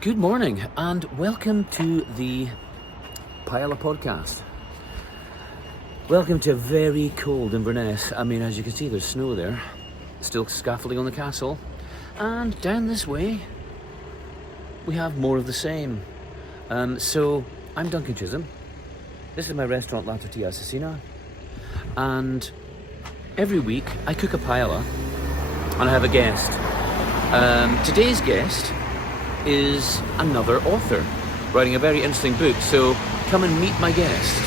Good morning and welcome to the Paella podcast. Welcome to a very cold Inverness. I mean, as you can see, there's snow there. Still scaffolding on the castle. And down this way, we have more of the same. So, I'm Duncan Chisholm. This is my restaurant, La Tortilla Asesina. And every week, I cook a paella and I have a guest. Today's guest is another author writing a very interesting book, so come and meet my guest.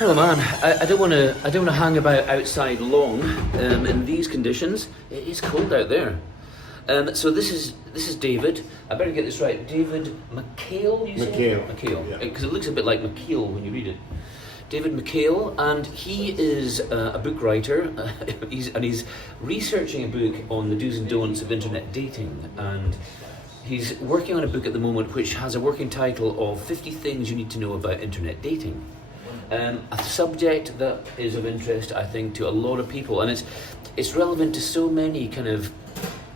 Hello, man. I don't want to hang about outside long in these conditions. It is cold out there. So this is David. I better get this right. David MacKail, you say? MacKail. Because it looks a bit like MacKail when you read it. David MacKail, and he is a book writer. He's researching a book on the do's and don'ts of internet dating, and he's working on a book at the moment which has a working title of 50 Things You Need to Know About Internet Dating. A subject that is of interest, I think, to a lot of people, and it's relevant to so many kind of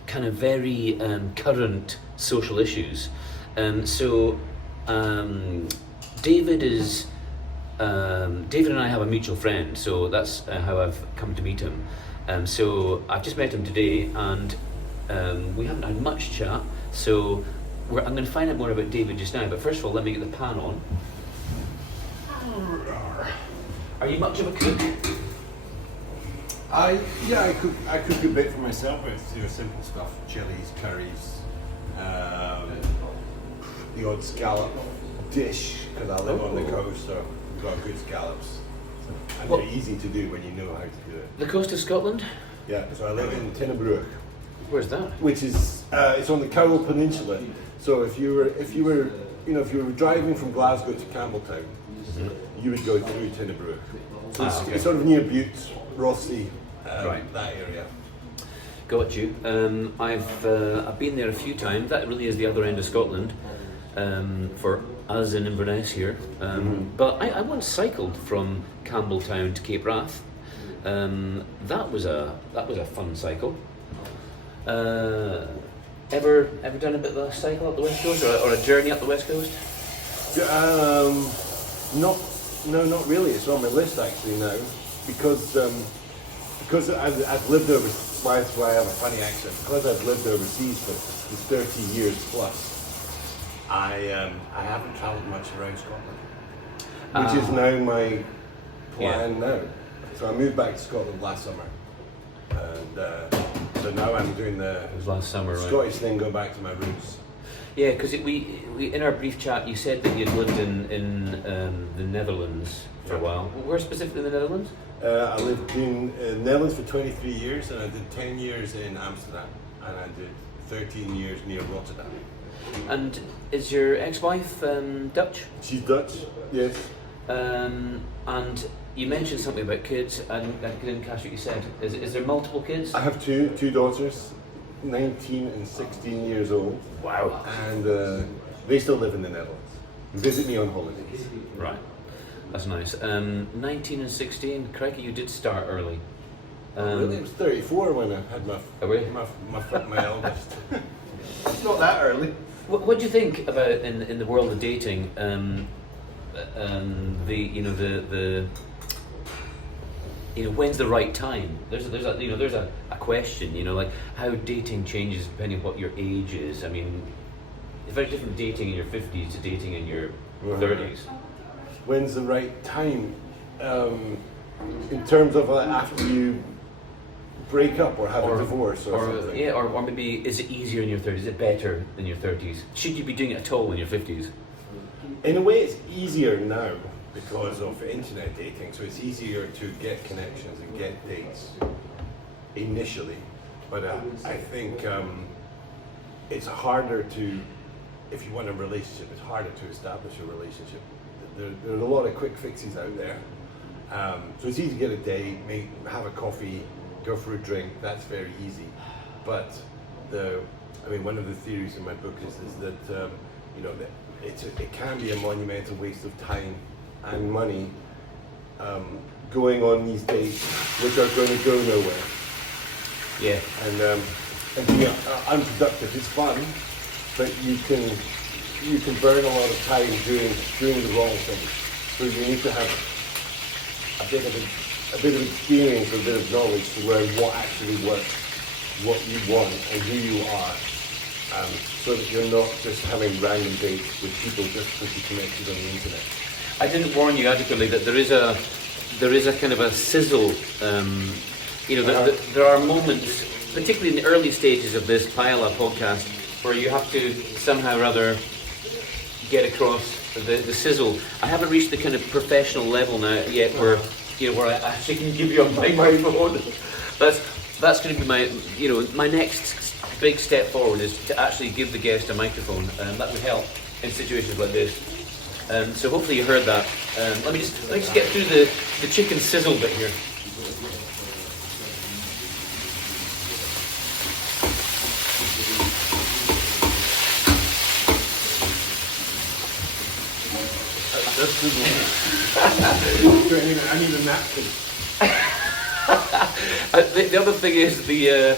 very current social issues. David and I have a mutual friend, so that's how I've come to meet him. So I've just met him today, and we haven't had much chat. So I'm going to find out more about David just now. But first of all, let me get the pan on. Are you much of a cook? I cook a bit for myself. It's simple stuff: chilies, curries, the odd scallop dish because I live on the coast, so we've got good scallops. And they're easy to do when you know how to do it. The coast of Scotland? Yeah. So I live in Tinnabrook. Where's that? Which is it's on the Cowell Peninsula. So if you were driving from Glasgow to Campbelltown, you would go through Tinnabrook. So it's sort of near Butte, Rossi, right. That area. Got you. I've been there a few times. That really is the other end of Scotland for us in Inverness here. But I once cycled from Campbelltown to Cape Wrath. That was a fun cycle. Ever done a bit of a cycle up the west coast or a journey up the west coast? Not really. It's on my list actually now because I've lived over. That's why I have a funny accent. Because I've lived overseas for 30 years plus. I haven't travelled much around Scotland, which is now my plan now. So I moved back to Scotland last summer, and so now I'm doing the last summer, Scottish thing, going back to my roots. Yeah, because we in our brief chat you said that you'd lived in the Netherlands for a while. Where specifically in the Netherlands? I lived in the Netherlands for 23 years, and I did 10 years in Amsterdam, and I did 13 years near Rotterdam. And is your ex-wife Dutch? She's Dutch, yes. And you mentioned something about kids, and I didn't catch what you said. Is there multiple kids? I have two daughters, 19 and 16 years old. Wow. And they still live in the Netherlands. Visit me on holidays. Right. That's nice. 19 and 16, crikey, you did start early. Really? I was 34 when I had my eldest. It's not that early. What do you think about in the world of dating? When's the right time? There's a question. Like how dating changes depending on what your age is. I mean, it's very different dating in your 50s to dating in your 30s. When's the right time? In terms of after you break up or have a divorce or something. Yeah, or maybe is it easier in your 30s? Is it better than your 30s? Should you be doing it at all in your 50s? In a way, it's easier now because of internet dating. So it's easier to get connections and get dates initially. But I think it's harder to, if you want a relationship, it's harder to establish a relationship. There are a lot of quick fixes out there. So it's easy to get a date, have a coffee, go for a drink. That's very easy. But one of the theories in my book is that it can be a monumental waste of time and money going on these dates which are going to go nowhere. Yeah. And being unproductive is fun, but you can burn a lot of time doing the wrong thing. So you need to have a bit of experience, a bit of knowledge to learn what actually works, what you want, and who you are, so that you're not just having random dates with people just because you connected on the internet. I didn't warn you adequately that there is a kind of a sizzle. There are moments, particularly in the early stages of this Paella podcast, where you have to somehow or other get across the sizzle. I haven't reached the kind of professional level now yet where I actually can give you a microphone. That's going to be my next big step forward, is to actually give the guest a microphone, and that would help in situations like this. So hopefully you heard that. Let me just get through the chicken sizzle bit here. I need a napkin. The other thing is there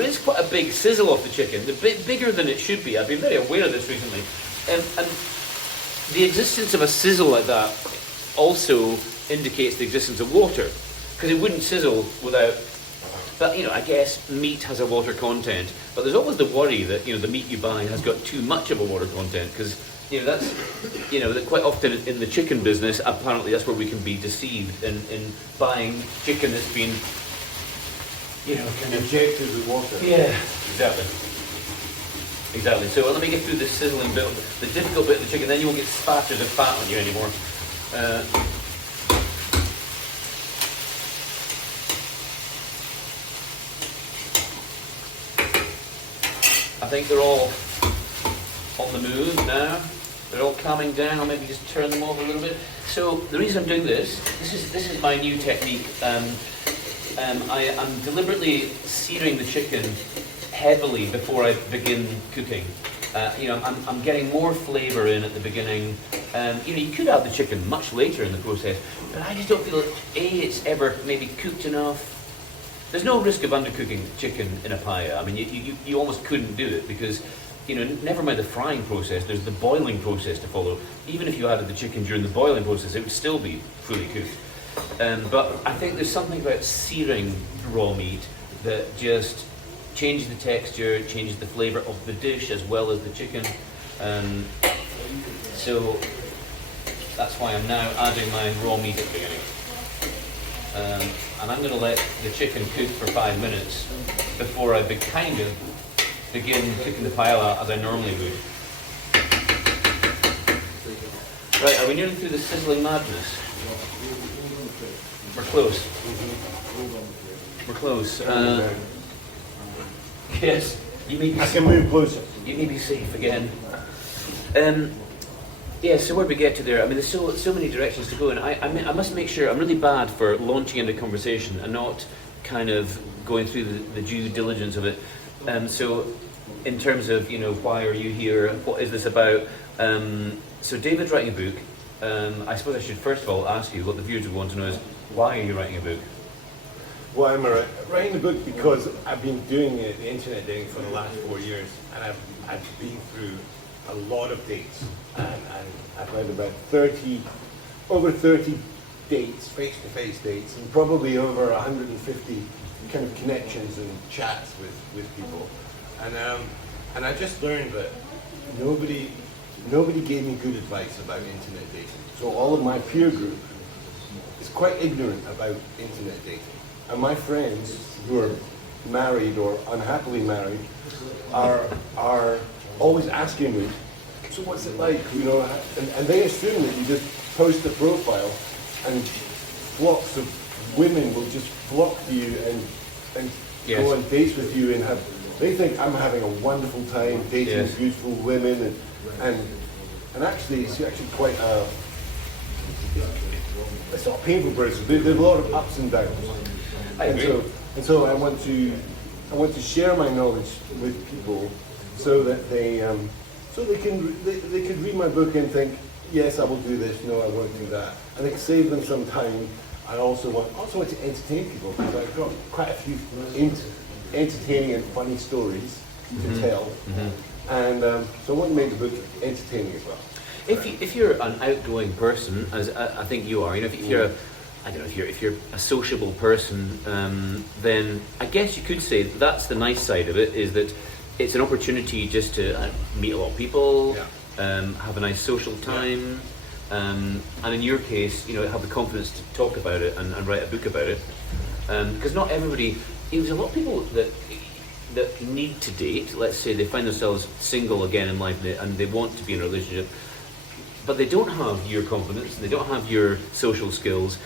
is quite a big sizzle off the chicken, a bit bigger than it should be. I've been very aware of this recently. And the existence of a sizzle like that also indicates the existence of water, because it wouldn't sizzle without. But I guess meat has a water content, but there's always the worry that the meat you buy has got too much of a water content, because that's that quite often in the chicken business, apparently that's where we can be deceived in buying chicken that's been kind of injected with water. Yeah, exactly. So let me get through this sizzling bit, the difficult bit of the chicken, then you won't get spattered of fat on you anymore. I think they're all on the move now. They're all calming down. I'll maybe just turn them over a little bit. So the reason I'm doing this is my new technique. I'm deliberately searing the chicken heavily before I begin cooking. I'm getting more flavour in at the beginning. You could add the chicken much later in the process, but I just don't feel it's ever maybe cooked enough. There's no risk of undercooking chicken in a paella. I mean, you almost couldn't do it because, never mind the frying process, there's the boiling process to follow. Even if you added the chicken during the boiling process, it would still be fully cooked. But I think there's something about searing raw meat that just changes the texture, changes the flavour of the dish as well as the chicken. So that's why I'm now adding my raw meat at the beginning. And I'm going to let the chicken cook for 5 minutes before I begin cooking the paella as I normally would. Right, are we nearly through the sizzling madness? We're close. We're close. Yes, I can move closer. You may be safe again. So where do we get to there? I mean, there's so many directions to go, and I must make sure I'm really bad for launching into conversation and not kind of going through the due diligence of it. So, in terms of why are you here? What is this about? So David's writing a book. I suppose I should first of all ask you what the viewers would want to know is why are you writing a book? Well, I'm writing the book because I've been doing the internet dating for the last 4 years, and I've been through a lot of dates, and I've had about over 30 dates, face-to-face dates, and probably over 150 kind of connections and chats with people, and I just learned that nobody gave me good advice about internet dating. So all of my peer group is quite ignorant about internet dating. And my friends who are married or unhappily married are always asking me, so what's it like, and they assume that you just post a profile and flocks of women will just flock to you and yes. go on dates with you and they think I'm having a wonderful time dating yes. beautiful women and actually it's actually quite it's not a painful process. There's a lot of ups and downs. I agree. And so I want to share my knowledge with people so that they could read my book and think, yes, I will do this, no, I won't do that. And it saves them some time. I also want to entertain people because I've got quite a few entertaining and funny stories to tell, and so I want to make the book entertaining as well. If you're an outgoing person, as I think you are, if you're I don't know, if you're a sociable person, then I guess you could say that's the nice side of it, is that it's an opportunity just to meet a lot of people, have a nice social time, and in your case, have the confidence to talk about it and write a book about it. Because not everybody, there's a lot of people that need to date. Let's say they find themselves single again in life and they want to be in a relationship, but they don't have your confidence, they don't have your social skills.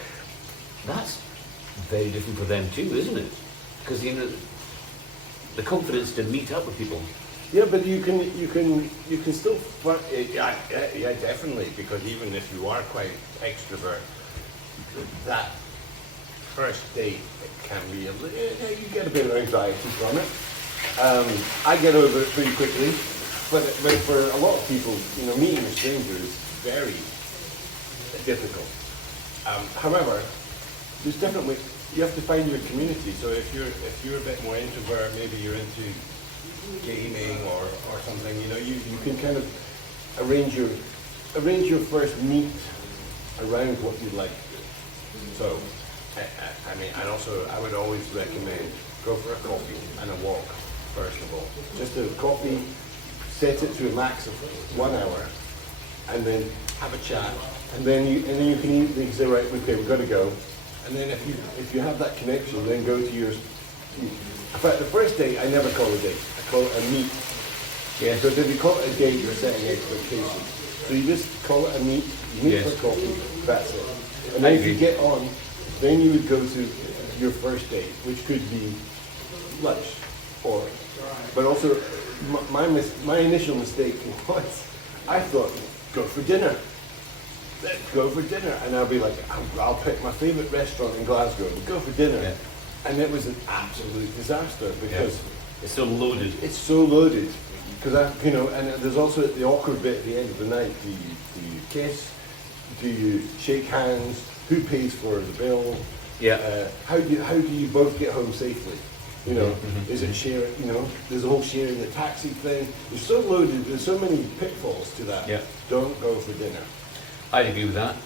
That's very different for them too, isn't it? Because the confidence to meet up with people. Yeah, but you can still yeah, definitely, because even if you are quite extrovert, that first date can be you get a bit of anxiety from it. I get over it pretty quickly, but for a lot of people, meeting a stranger is very difficult. However, there's different ways. You have to find your community. So if you're a bit more introvert, maybe you're into gaming or something, you can kind of arrange your first meet around what you'd like to do. So I would always recommend go for a coffee and a walk first of all. Just a coffee, set it to a max of 1 hour, and then have a chat, and then you can say, right, okay, we've got to go. And then if you have that connection, then go to your. In fact, the first date I never call a date. I call it a meet. Yeah. So if you call it a date, you're setting expectations. So you just call it a meet. You meet for coffee. That's it. And then if you get on, then you would go to your first date, which could be lunch, but also my initial mistake was I thought go for dinner. Let's go for dinner, and I'll be like, I'll pick my favourite restaurant in Glasgow and go for dinner, and it was an absolute disaster because it's so loaded. It's so loaded because and there's also the awkward bit at the end of the night. Do you kiss? Do you shake hands? Who pays for the bill? Yeah. How do you both get home safely? Is it sharing? There's the whole sharing the taxi thing. It's so loaded. There's so many pitfalls to that. Yeah. Don't go for dinner. I'd agree with that.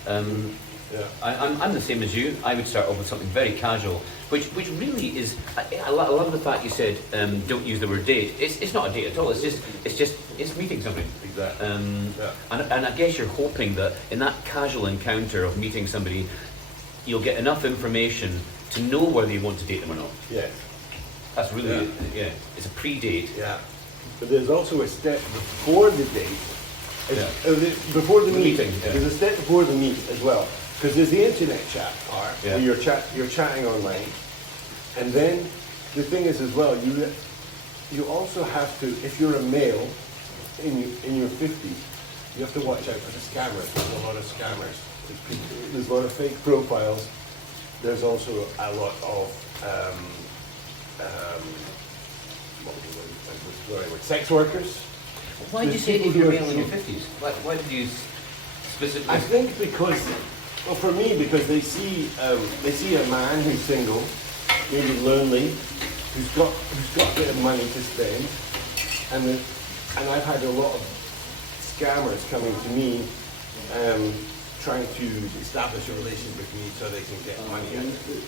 I'm the same as you. I would start off with something very casual, which really is. I love the fact you said don't use the word date. It's not a date at all. It's meeting somebody. Exactly. And I guess you're hoping that in that casual encounter of meeting somebody, you'll get enough information to know whether you want to date them or not. Yes. That's really it's a pre-date. Yeah. But there's also a step before the date. Before the meeting, there's a step before the meet as well, because there's the internet chat part where you're chatting online, and then the thing is as well, you also have to, if you're a male in your 50s, you have to watch out for the scammers. There's a lot of scammers. There's a lot of fake profiles. There's also a lot of sex workers. Why did you say if you're male in your 50s? Why did you specifically? I think because they see a man who's single, maybe lonely, who's got a bit of money to spend, and I've had a lot of scammers coming to me, trying to establish a relationship with me so they can get money out of it.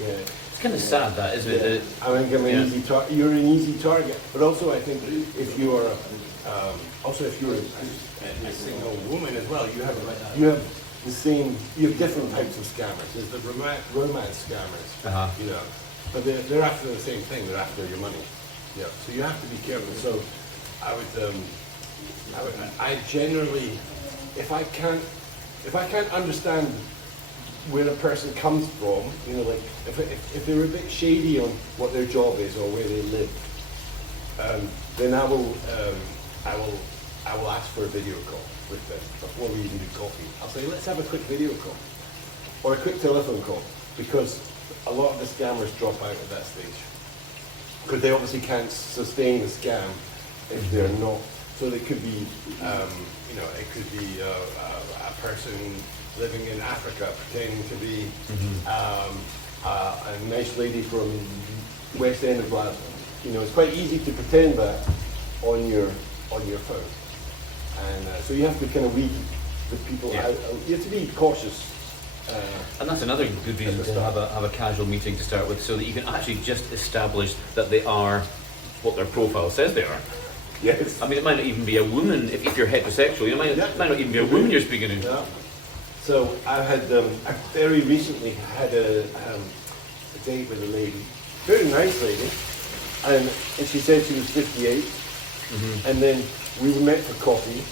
Yeah. It's kind of sad, that, isn't it? I think I'm an easy you're an easy target, but also I think if you're a single woman as well, you have different types of scammers. There's the romance scammers, but they're after the same thing. They're after your money. Yeah, so you have to be careful. So I generally, if I can't understand where a person comes from, like if they're a bit shady on what their job is or where they live, then I will ask for a video call with them before we even do coffee. I'll say, let's have a quick video call or a quick telephone call, because a lot of the scammers drop out at that stage because they obviously can't sustain the scam if they're not. So they could be, it could be a person living in Africa, pretending to be a nice lady from West End of Glasgow. You know, it's quite easy to pretend that on your phone, and so you have to kind of weed the people out. You have to be cautious. And that's another good reason to have a casual meeting to start with, so that you can actually just establish that they are what their profile says they are. Yes. I mean, it might not even be a woman if you're heterosexual. It might not even be a woman you're speaking to. Yeah. So I had I very recently had a date with a lady, very nice lady, and she said she was 58, and then we met for coffee,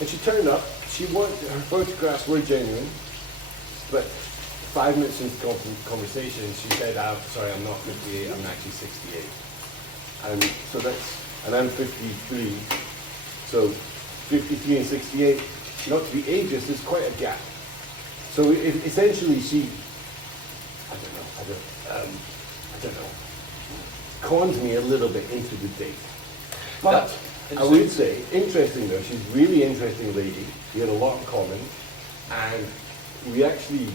and she turned up. Her photographs were genuine, but 5 minutes into conversation, she said, "Sorry, I'm not 58. I'm actually 68." And I'm 53. So 53 and 68, not to be ageist, there's quite a gap. So essentially, she, I don't know, conned me a little bit into the date. But I would say, interesting though, she's a really interesting lady. We had a lot in common, and we actually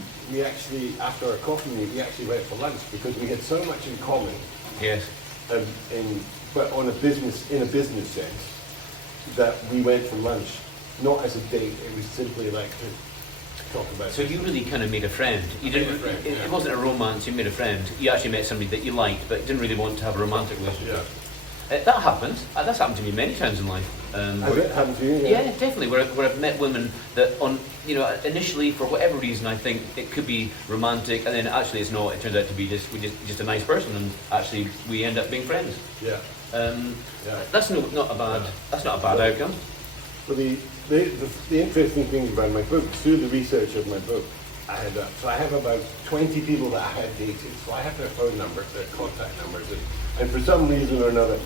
after our coffee meet, we actually went for lunch because we had so much in common. Yes. But in a business sense, that we went for lunch, not as a date. It was simply like to talk about. So you really kind of made a friend. You didn't. It wasn't a romance. You made a friend. You actually met somebody that you liked, but didn't really want to have a romantic relationship. Yeah. That happens. That's happened to me many times in life. Has it happened to you? Yeah, definitely. Where I've met women that initially for whatever reason I think it could be romantic, and then actually it's not. It turns out to be just a nice person, and actually we end up being friends. Yeah. That's not a bad outcome. But the interesting thing about my book, through the research of my book, I have about 20 people that I had dated. So I have their phone numbers, their contact numbers, and for some reason or another,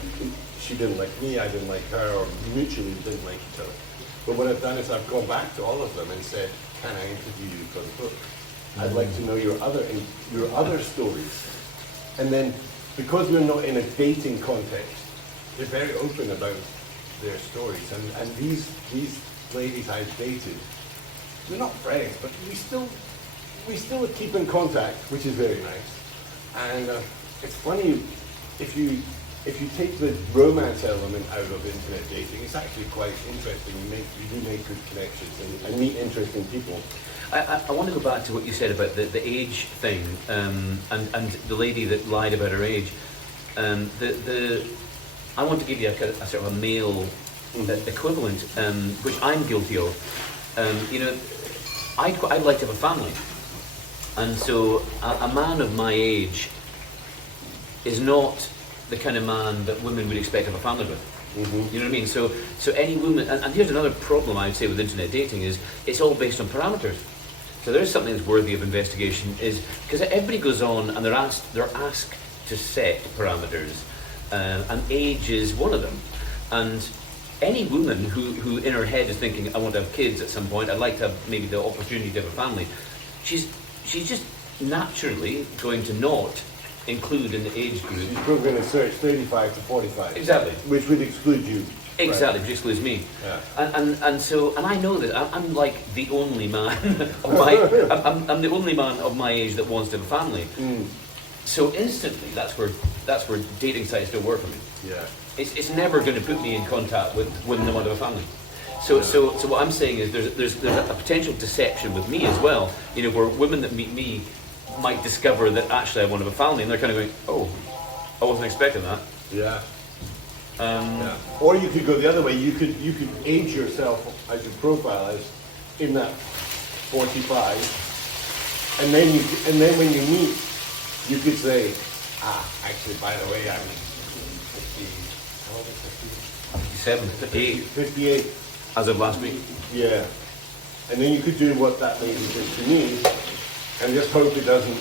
she didn't like me, I didn't like her, or mutually didn't like each other. But what I've done is I've gone back to all of them and said, "Can I interview you for the book? I'd like to know your other stories." And then, because we're not in a dating context, they're very open about their stories. And these ladies I've dated, we're not friends, but we still keep in contact, which is very nice. And it's funny, if you take the romance element out of internet dating, it's actually quite interesting. You do make good connections and meet interesting people. I want to go back to what you said about the age thing, and the lady that lied about her age. I want to give you a sort of a male equivalent, which I'm guilty of. I'd like to have a family, and so a man of my age is not the kind of man that women would expect to have a family with. Mm-hmm. You know what I mean? So any woman, and here's another problem I would say with internet dating is it's all based on parameters. So there's something that's worthy of investigation, is because everybody goes on and they're asked to set parameters, and age is one of them. And any woman who in her head is thinking, I want to have kids at some point, I'd like to have maybe the opportunity to have a family, she's just naturally going to not include in the age group. She's probably going to search 35 to 45. Exactly. Which would exclude you. Exactly, right? which excludes me. Yeah. And I know that I'm like the only man of my I'm the only man of my age that wants to have a family. Mm. So instantly that's where dating sites don't work for me. Yeah. It's never going to put me in contact with women that want to have a family. So what I'm saying is there's a potential deception with me as well. You know, where women that meet me might discover that actually I want to have a family, and they're kind of going, oh, I wasn't expecting that. Yeah. Or you could go the other way. You could age yourself as your profile as in that 45, and then when you meet, you could say, actually, by the way, I'm 50. How old is 57, 58. 58. As of last week. Yeah. And then you could do what that lady did to me, and just hope it doesn't.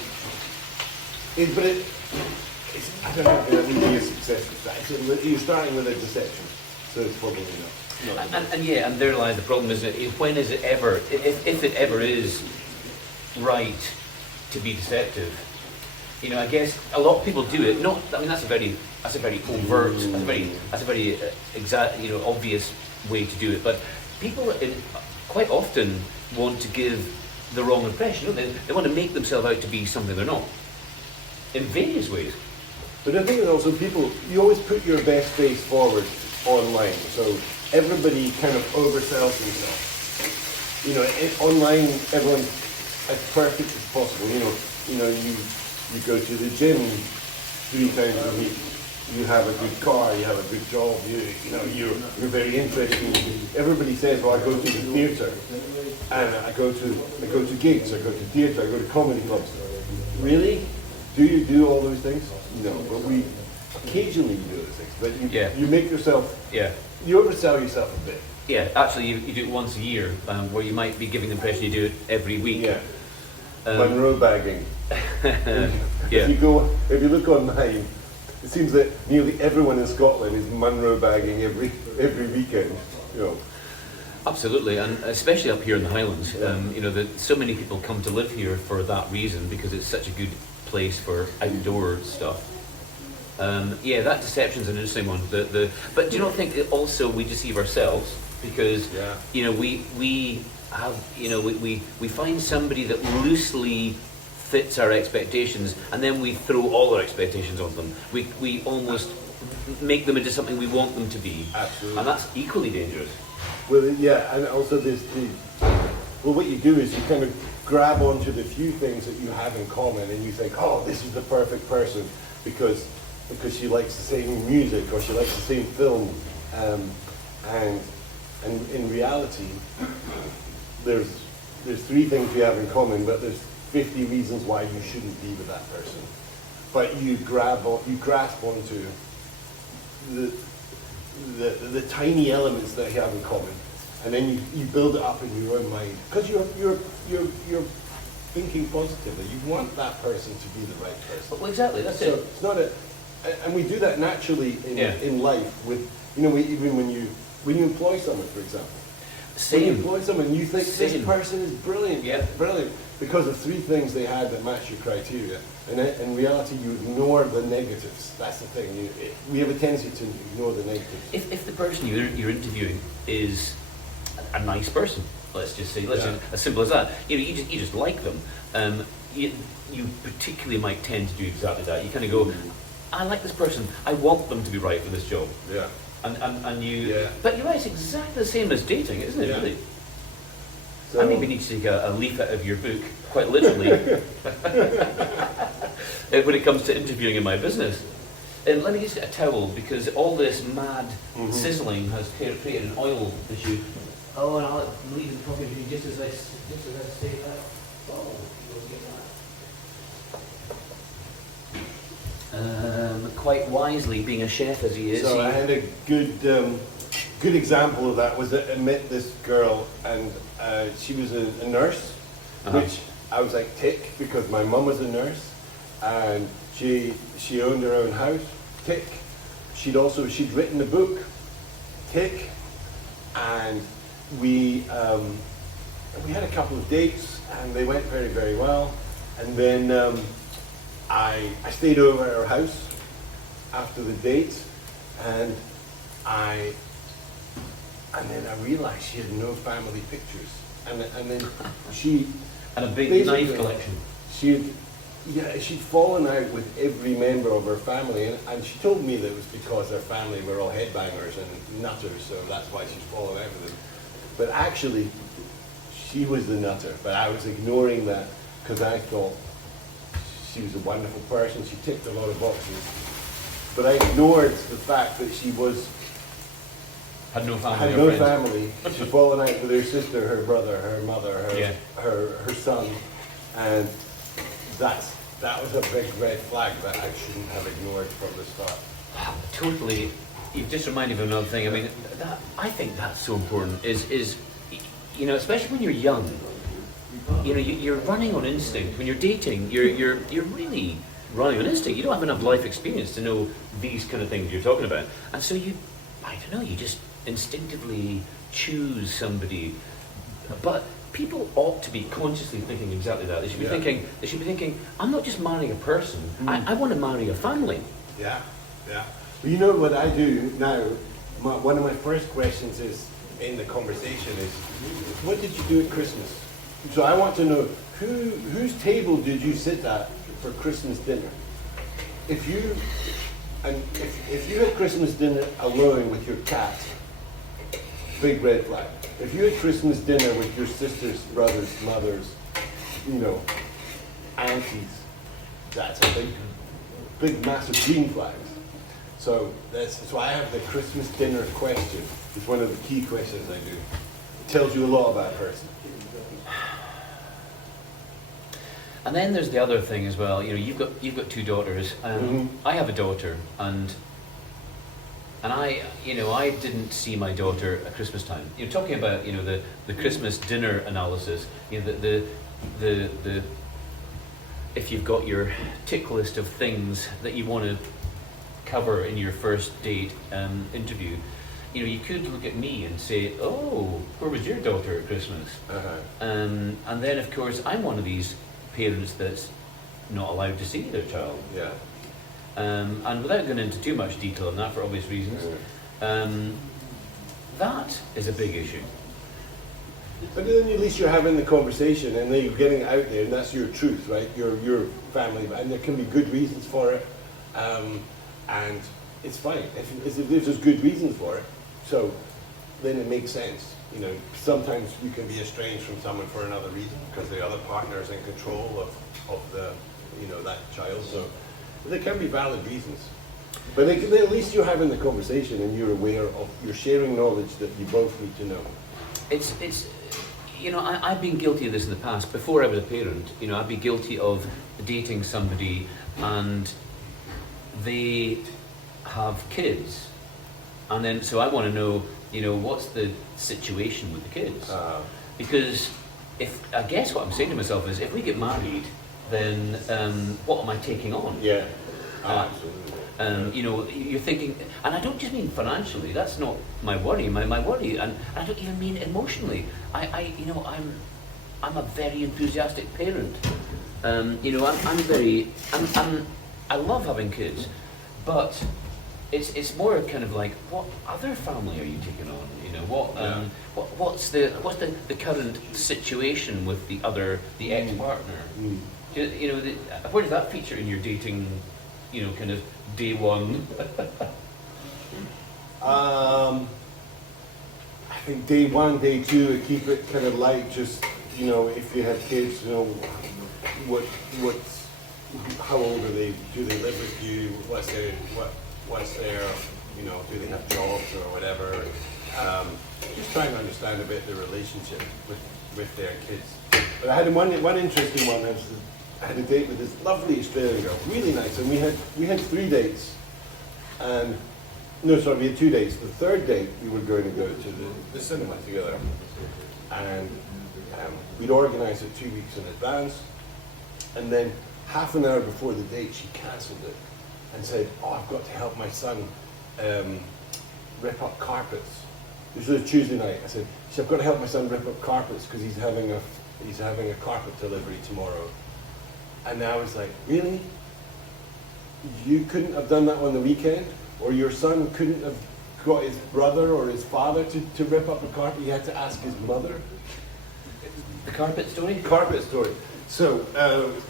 I don't know if that would be a success. You're starting with a deception, so it's probably not. And there lies the problem, isn't it? When is it ever, if it ever is right to be deceptive? You know, I guess a lot of people do it. That's a very overt, that's a very exact, obvious way to do it. But people quite often want to give the wrong impression, don't they? They want to make themselves out to be something they're not, in various ways. But I think that also people, you always put your best face forward online, so everybody kind of oversells themselves. You know, online, everyone's as perfect as possible. You go to the gym 3 times a week. You have a good car. You have a good job. You're very interesting. Everybody says, "Well, I go to the theatre, and I go to gigs. I go to theatre. I go to comedy clubs." Really? Do you do all those things? No, but we occasionally do those things. But you make yourself. Yeah. You oversell yourself a bit. Yeah, actually, you do it once a year, where you might be giving the impression you do it every week. Yeah. Monroe bagging. Yeah. If you look online, it seems that nearly everyone in Scotland is Monroe bagging every weekend. You know. Absolutely, and especially up here in the Highlands. That so many people come to live here for that reason, because it's such a good place for outdoor stuff. That deception's an interesting one. But do you not think that also we deceive ourselves, because we find somebody that loosely fits our expectations, and then we throw all our expectations on them. We almost make them into something we want them to be. Absolutely. And that's equally dangerous. Well, yeah, and also what you do is you kind of grab onto the few things that you have in common, and you think, oh, this is the perfect person because she likes the same music or she likes the same film, and in reality, there's 3 things you have in common, but there's 50 reasons why you shouldn't be with that person. But you grasp onto the tiny elements that you have in common, and then you build it up in your own mind, because you're thinking positively. You want that person to be the right person. Well, exactly. That's so it. It's not and we do that naturally in life. With even when you employ someone, for example. Same. When you employ someone, you think this person is brilliant. Yeah. Brilliant. Because of 3 things they had that match your criteria. And in reality, you ignore the negatives. That's the thing. We have a tendency to ignore the negatives. If the person you're interviewing is a nice person, let's just say, as simple as that. You just like them. You particularly might tend to do exactly that. You kind of go, I like this person. I want them to be right for this job. Yeah. And you. Yeah. But you're right. It's exactly the same as dating, isn't it? Yeah. Really. So, I mean, we need to take a leaf out of your book, quite literally, when it comes to interviewing in my business. And let me just get a towel, because all this mad sizzling has created an oil issue. Oh, and I'll leave the property just as I say that. Oh, we'll get that. Quite wisely, being a chef as he is. So I had a good example of that. Was that I met this girl, and she was a nurse, which I was like, tick, because my mum was a nurse, and she owned her own house, tick. She'd written a book, tick, and we had a couple of dates, and they went very, very well. And then I stayed over at her house after the date, and then I realised she had no family pictures, and then she and a big knife collection. She'd fallen out with every member of her family, and she told me that it was because their family were all headbangers and nutters, so that's why she's fallen out with them. But actually, she was the nutter, but I was ignoring that because I thought she was a wonderful person. She ticked a lot of boxes, but I ignored the fact that she had no family. She'd fallen out with her sister, her brother, her mother, her son, and that was a big red flag that I shouldn't have ignored from the start. Totally. You've just reminded me of another thing. I mean, I think that's so important. Is especially when you're young. You're running on instinct. When you're dating, you're really running on instinct. You don't have enough life experience to know these kind of things you're talking about, and so you just instinctively choose somebody. But people ought to be consciously thinking exactly that. They should be thinking, I'm not just marrying a person. I want to marry a family. Yeah. Well, you know what I do now? One of my first questions is in the conversation is, what did you do at Christmas? So I want to know whose table did you sit at for Christmas dinner? If you had Christmas dinner alone with your cat, big red flag. If you had Christmas dinner with your sisters, brothers, mothers, aunties, that's a big massive green flags. So I have the Christmas dinner question. It's one of the key questions I do. It tells you a lot about a person. And then there's the other thing as well. You've got two daughters. I have a daughter, and I didn't see my daughter at Christmas time. You're talking about the Christmas dinner analysis. The if you've got your tick list of things that you want to cover in your first date interview, you could look at me and say, "Oh, where was your daughter at Christmas?" And then of course I'm one of these parents that's not allowed to see their child. Yeah. And without going into too much detail on that for obvious reasons, that is a big issue. But then at least you're having the conversation and then you're getting it out there, and that's your truth, right? Your family, and there can be good reasons for it, and it's fine if there's good reasons for it. So then it makes sense. Sometimes you can be estranged from someone for another reason because the other partner is in control of the that child. So there can be valid reasons. But at least you're having the conversation and you're you're sharing knowledge that you both need to know. It's I've been guilty of this in the past. Before I was a parent, I'd be guilty of dating somebody and they have kids, and then so I want to know, what's the situation with the kids? Because I guess what I'm saying to myself is, if we get married, then what am I taking on? Yeah, absolutely. You're thinking, and I don't just mean financially. That's not my worry. My worry, and I don't even mean emotionally. I'm a very enthusiastic parent. I love having kids, but it's more kind of like, what other family are you taking on? What's the current situation with the ex-partner? Where does that feature in your dating? Kind of day one. I think day one, day two, keep it kind of light. Just if you have kids, how old are they? Do they live with you? What's their do they have jobs or whatever? Just trying to understand a bit the relationship with their kids. But I had one interesting one. I had a date with this lovely Australian girl, really nice, and we had 3 dates. And we had 2 dates. The third date, we were going to go to the cinema together, and we'd organised it 2 weeks in advance. And then half an hour before the date, she cancelled it and said, "Oh, I've got to help my son rip up carpets." This was a Tuesday night. I said, "I've got to help my son rip up carpets because he's having a carpet delivery tomorrow." And I was like, "Really? You couldn't have done that on the weekend? Or your son couldn't have got his brother or his father to rip up a carpet? He had to ask his mother?" The carpet story? Carpet story. So,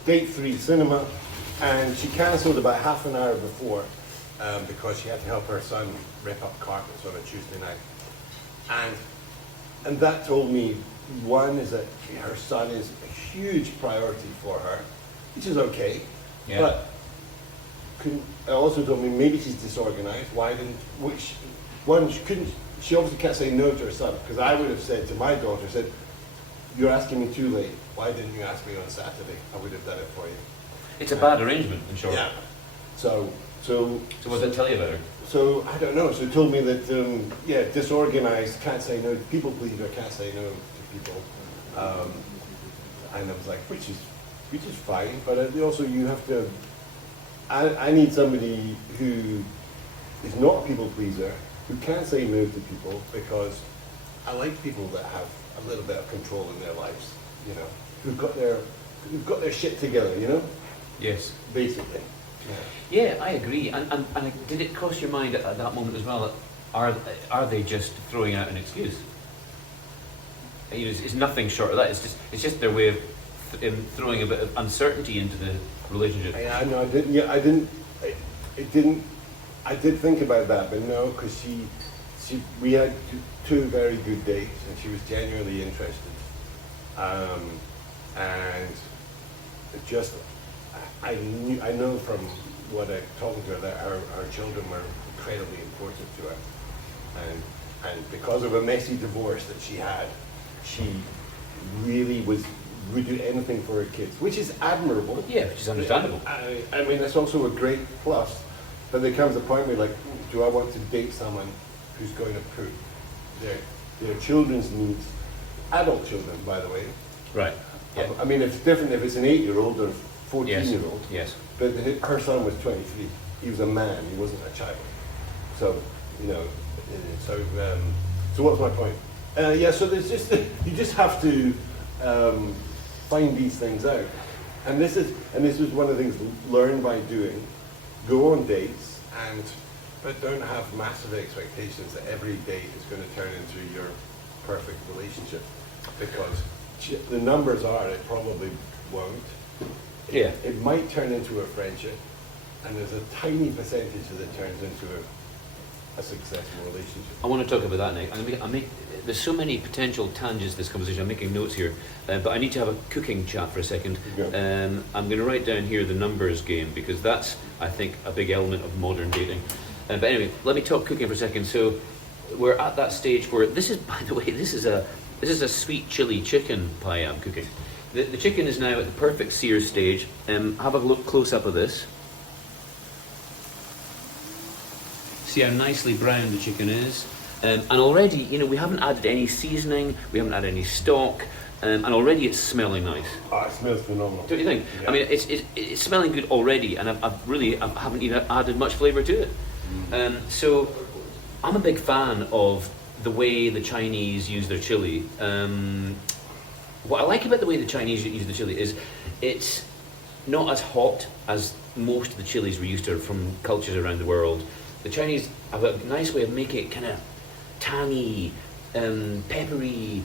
date 3, cinema, and she cancelled about half an hour before because she had to help her son rip up carpets on a Tuesday night. And that told me, one is that her son is a huge priority for her, which is okay. Yeah. But it also told me maybe she's disorganized. She obviously can't say no to her son, because I would have said to my daughter, "You're asking me too late. Why didn't you ask me on Saturday? I would have done it for you." It's a bad arrangement, in short. Yeah. So what did it tell you about her? So I don't know. So it told me that disorganized, can't say no, people pleaser, can't say no to people, and I was like, which is fine. But also you have to. I need somebody who is not a people pleaser, who can say no to people, because I like people that have a little bit of control in their lives, who've got their shit together, Yes. Basically. Yeah, I agree. And did it cross your mind at that moment as well, are they just throwing out an excuse? it's nothing short of that. It's just their way of throwing a bit of uncertainty into the relationship. I know. I did think about that, but no, because we had two very good dates, and she was genuinely interested. And just, I know from what I'm talking to her that our children were incredibly important to her, and because of a messy divorce that she had, she really would do anything for her kids, which is admirable. Yeah, which is understandable. I mean, it's also a great plus, but there comes a point where, like, do I want to date someone who's going to put their children's needs, adult children, by the way. Right. Yeah. I mean, it's different if it's an 8-year-old or 14-year-old. Yes. But her son was 23. He was a man. He wasn't a child. So, so what's my point? So there's you just have to find these things out. And this is one of the things learn by doing. Go on dates, but don't have massive expectations that every date is going to turn into your perfect relationship, because the numbers are it probably won't. Yeah. It might turn into a friendship, and there's a tiny percentage that it turns into a successful relationship. I want to talk about that, Nick. There's so many potential tangents to this conversation. I'm making notes here, but I need to have a cooking chat for a second. I'm going to write down here the numbers game, because that's, I think, a big element of modern dating. But anyway, let me talk cooking for a second. So we're at that stage where this is, by the way, this is a sweet chili chicken pie I'm cooking. The chicken is now at the perfect sear stage. Have a look close up of this. See how nicely brown the chicken is. And already, we haven't added any seasoning, we haven't added any stock, and already it's smelling nice. Oh, it smells phenomenal. Don't you think? Yeah. I mean, it's smelling good already, and I haven't even added much flavour to it. So I'm a big fan of the way the Chinese use their chili. What I like about the way the Chinese use the chili is it's not as hot as most of the chilies we're used to from cultures around the world. The Chinese have a nice way of making it kind of tangy, peppery,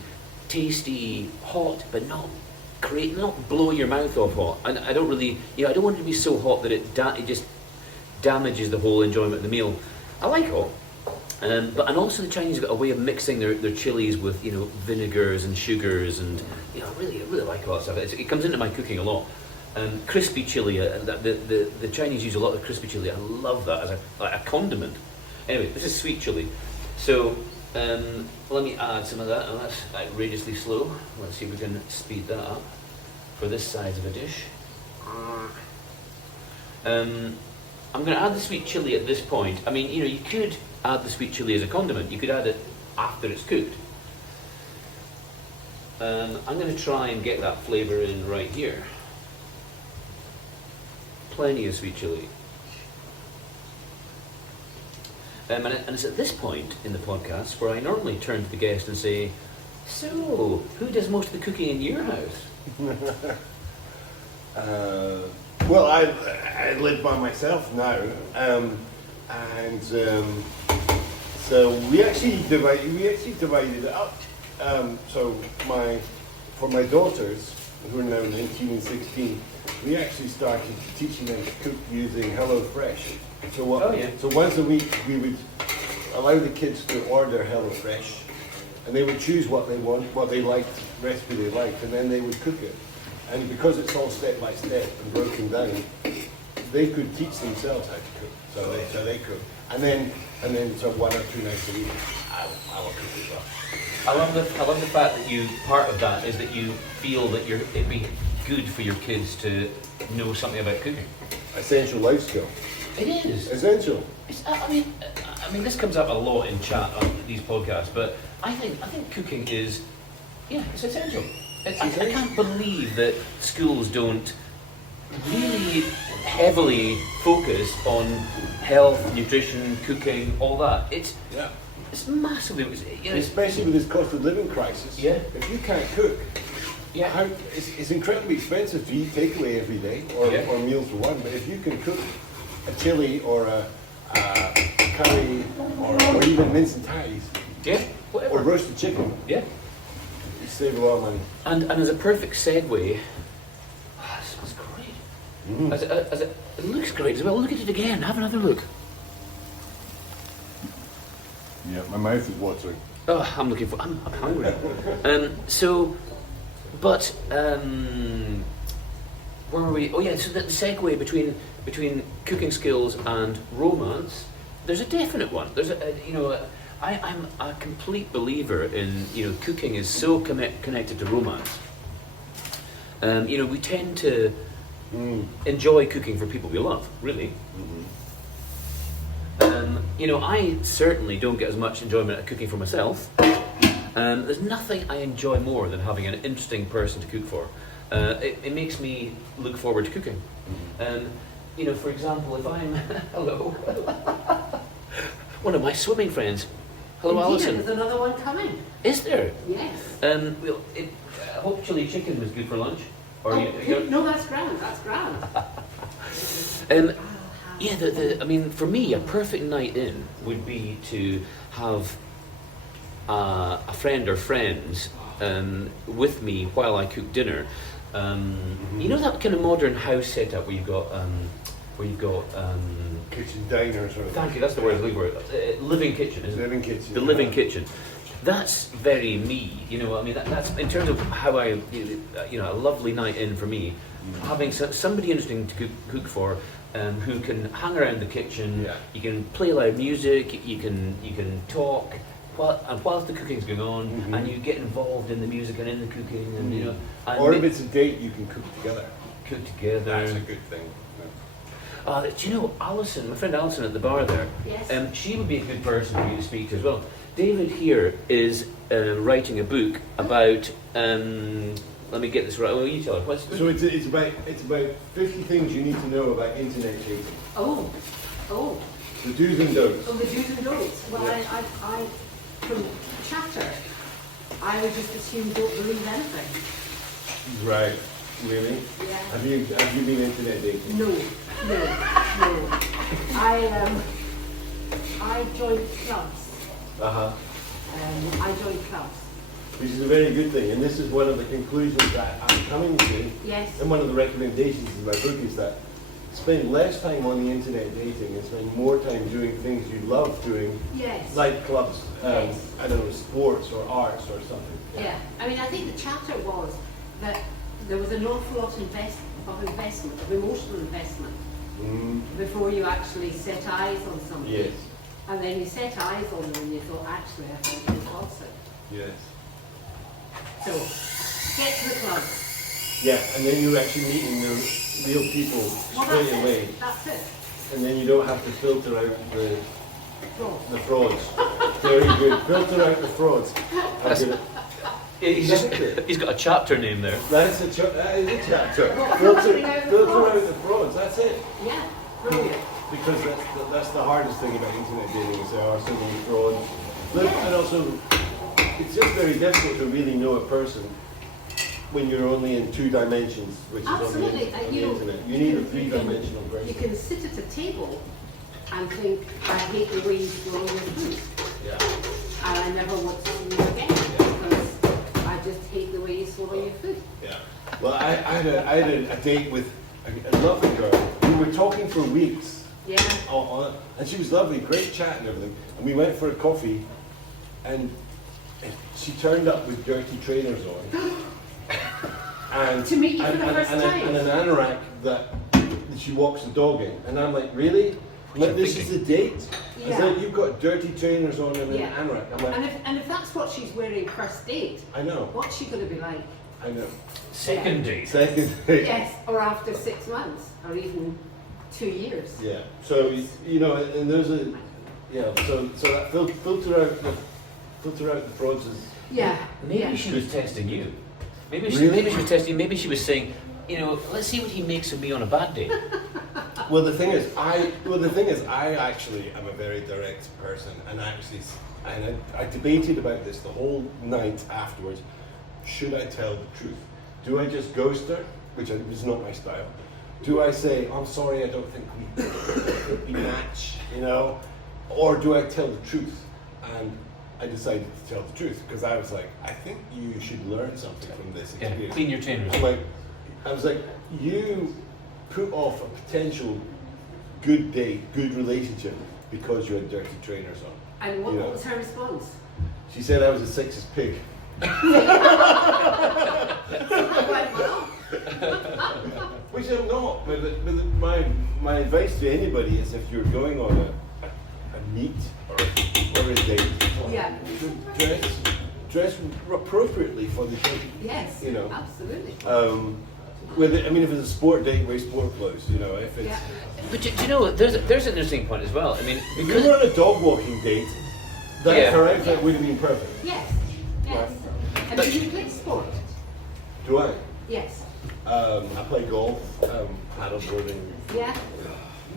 tasty, hot, but not blow your mouth off hot. And I don't really, I don't want it to be so hot that it just damages the whole enjoyment of the meal. I like hot. And also the Chinese have got a way of mixing their chilies with vinegars and sugars, and I really like all that stuff. It comes into my cooking a lot. Crispy chili, the Chinese use a lot of crispy chili. I love that as a condiment. Anyway, this is sweet chili. So let me add some of that, and that's outrageously slow. Let's see if we can speed that up for this size of a dish. I'm going to add the sweet chili at this point. I mean, you could add the sweet chili as a condiment. You could add it after it's cooked. I'm going to try and get that flavour in right here. Plenty of sweet chili. And it's at this point in the podcast where I normally turn to the guest and say, so, who does most of the cooking in your house? Well, I live by myself now, so we actually divided it up. So for my daughters, who are now 19 and 16, we actually started teaching them to cook using HelloFresh. So once a week we would allow the kids to order HelloFresh, and they would choose what they want, what they liked, recipe they liked, and then they would cook it. And because it's all step by step and broken down, they could teach themselves how to cook. So they cook, and then so 1 or 2 nights a week, I will cook as well. I love the fact that part of that is that you feel that it'd be good for your kids to know something about cooking. Essential life skill. It is essential. I mean, this comes up a lot in chat on these podcasts, but I think cooking is, it's essential. I can't believe that schools don't really heavily focus on health, nutrition, cooking, all that. It's massively, especially with this cost of living crisis. Yeah. If you can't cook, it's incredibly expensive to eat takeaway every day or meals for one. But if you can cook a chili or a curry or even mince and ties, whatever, or roasted chicken, save a lot of money. And as a perfect segue, it smells great. It looks great as well. Look at it again. Have another look. Yeah, my mouth is watering. Oh, I'm hungry. Where were we? Oh yeah, so the segue between cooking skills and romance, there's a definite one. I'm a complete believer in, cooking is so connected to romance. We tend to enjoy cooking for people we love, really. I certainly don't get as much enjoyment at cooking for myself. There's nothing I enjoy more than having an interesting person to cook for. It makes me look forward to cooking. For example, if I'm hello, one of my swimming friends. Hello, Indeed, Alison. there's another one coming. Is there? Yes. I hope chili chicken was good for lunch. Or No, that's grand. That's grand. For me, a perfect night in would be to have a friend or friends with me while I cook dinner. You know that kind of modern house setup where you've got Kitchen diner sort of. thank you, that's the word I was looking for. Living kitchen, isn't it? Living kitchen. The living kitchen. That's very me, that's in terms of how a lovely night in for me, having somebody interesting to cook for, who can hang around the kitchen, you can play loud music, you can talk, whilst the cooking's going on, and you get involved in the music and in the cooking, and or if it's a date, you can cook together. Cook together. That's a good thing. Alison, my friend Alison at the bar there, Yes. she would be a good person for you to speak to as well. David here is writing a book about, let me get this right, you tell her. What's the book? So it's about 50 things you need to know about internet dating. Oh. The do's and don'ts. Oh, the do's and don'ts. Well, Yeah. I from chatter, I would just assume don't believe anything. Right. Really? Yeah. Have you been internet dating? No. I joined clubs. I joined clubs. Which is a very good thing, and this is one of the conclusions that I'm coming to. Yes. And one of the recommendations in my book is that spend less time on the internet dating and spend more time doing things you love doing, Yes. like clubs, Yes. I don't know, sports or arts or something. Yeah. I mean, I think the chatter was that there was an awful lot of investment, of emotional investment, before you actually set eyes on somebody. Yes. And then you set eyes on them and you thought, actually, I think it's awesome. Yes. So, get to the club. Yeah, and then you're actually meeting the real people Well, straight that's away, it. That's it. and then you don't have to filter out Go. the frauds. Very good. Filter out the frauds. I'm gonna- He's got a chapter name there. that is a chapter. Well, Filter filtering out the filter out frauds. the frauds. That's it. Yeah, brilliant. Because that's the hardest thing about internet dating is there are so many frauds. Look, and also, it's just very difficult to really know a person when you're only in 2 dimensions, which is Absolutely. on the internet. You need a 3-dimensional You person. can sit at a table and think, I hate the way you throw your food. Yeah. And I never want to see you again because I just hate the way you swallow your food. Yeah. Well, I had a date with a lovely girl. We were talking for weeks. Yeah. And she was lovely, great chat and everything. And we went for a coffee, and she turned up with dirty trainers on. And To meet you for the first and time. an anorak that she walks the dog in. And I'm like, really? Like, this is a date? Yeah. I said, you've got dirty trainers on and Yeah. an anorak. I'm like, And if that's what she's wearing first date, I know, what's she going to be like? I know. Second date. Second date. Yes, or after 6 months, or even 2 years. Yeah. So and there's so that filter out the frauds is. Yeah. Maybe yeah. she was testing you. Maybe Really? she was testing. Maybe she was saying, let's see what he makes of me on a bad day. Well, the thing is, I actually am a very direct person, and I debated about this the whole night afterwards. Should I tell the truth? Do I just ghost her, which is not my style? Do I say, I'm sorry, I don't think we match, or do I tell the truth? I decided to tell the truth because I was like, I think you should learn something from this Yeah, experience. clean your trainers. I was like, you put off a potential good date, good relationship because you had dirty trainers on. And what was her response? She said I was a sexist pig. Which I'm not, but my advice to anybody is if you're going on a meet or a date, Yeah. dress appropriately for the date. Yes. You know. Absolutely. If it's a sport date, wear sport clothes. You know, if it's Yeah. But do you know, there's an interesting point as well. I mean, if because you were on a dog walking date, her outfit would have been perfect. Yes. Yes. And do you play sport? Do I? Yes. I play golf, paddleboarding. Yeah.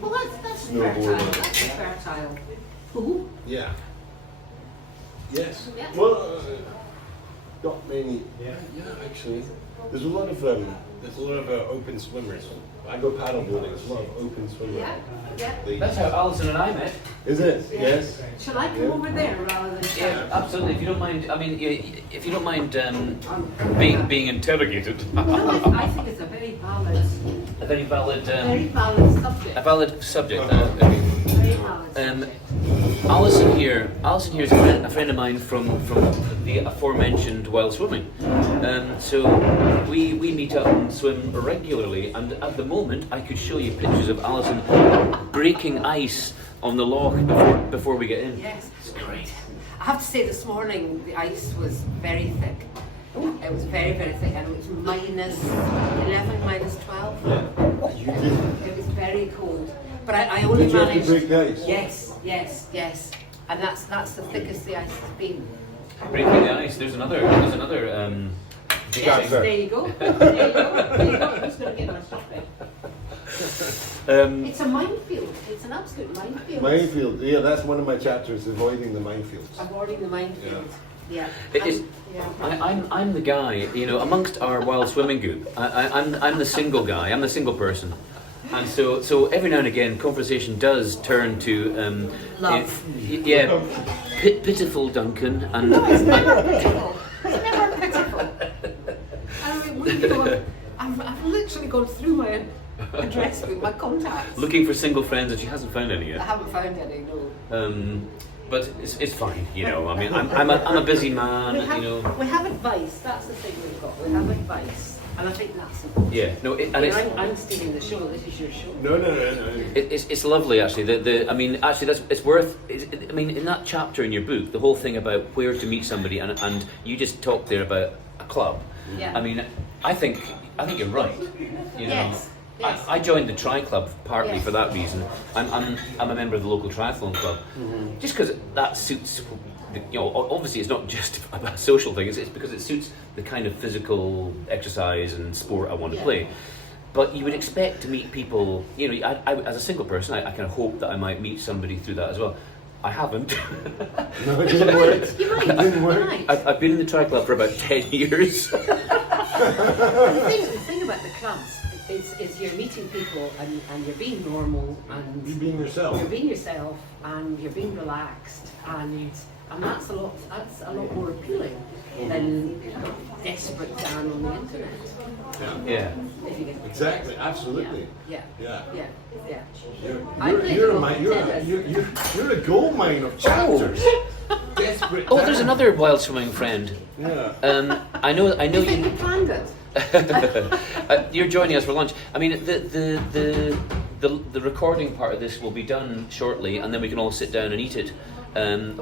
Well, that's Snowboarding. fertile. That's a fertile. Who? Yeah. Yes. Yeah. Well, not many. Yeah, actually, there's a lot of open swimmers. I go paddleboarding. There's a lot of open swimmers. Yeah. Yeah. that's how Alison and I met. Is it? Yeah. Yes. Shall I come over there rather than? Yeah, absolutely. If you don't mind, I mean, if you don't mind being interrogated. No, I think it's a very valid subject. a valid subject. Very valid subject. Alison here is a friend of mine from the aforementioned while swimming. So we meet up and swim regularly, and at the moment I could show you pictures of Alison breaking ice on the loch before we get in. Yes. It's great. I have to say this morning the ice was very thick. It was very, very thick, and it was minus 11, minus 12. You did. It was very cold. But I only Did you have managed. to break the ice? Yes. And that's the thickest the ice has been. Breaking the ice. There's another. Yes, there you go. There you go. I'm just going to get my stuff there. It's a minefield. It's an absolute minefield. Minefield. Yeah, that's one of my chapters, avoiding the minefields. Avoiding the minefield. Yeah. I'm the guy, you know, amongst our wild swimming group. I'm the single guy. I'm the single person, and so every now and again, conversation does turn to Love. Pitiful Duncan and. No, it's never pitiful. It's never pitiful. I mean, I've literally gone through my address book, my contacts. Looking for single friends, and she hasn't found any I yet. haven't found any, no. But it's fine, you know. I mean, I'm a busy man, We have, you know. we have advice. That's the thing we've got. We have advice, and I think that's important. Yeah, no, and You it's. know, I'm stealing the show. This is your show. No. It's lovely actually. I mean actually it's worth. I mean in that chapter in your book, the whole thing about where to meet somebody, and you just talked there about a club. Yeah. I mean I think you're right. You know. Yes. I joined the Tri Club partly Yes. for that reason. I'm a member of the local triathlon club, just because that suits. You know, obviously it's not just a social thing. It's because it suits the kind of physical exercise and sport I want to play. But you would expect to meet people. You know, I as a single person, I kind of hope that I might meet somebody through that as well. I haven't. No, it didn't work. You might. It didn't work. You might. I've been in the Tri Club for about 10 years. The thing about the clubs is you're meeting people and you're being normal and You being yourself. you're being yourself and you're being relaxed and that's a lot more appealing than desperate Dan on the internet. Yeah. If you get Exactly. Absolutely. Yeah. Yeah. Yeah. You're a gold mine of chapters. Desperate. Oh, there's another wild swimming friend. Yeah. I know You think you. you planned it? You're joining us for lunch. I mean, the recording part of this will be done shortly, and then we can all sit down and eat it, and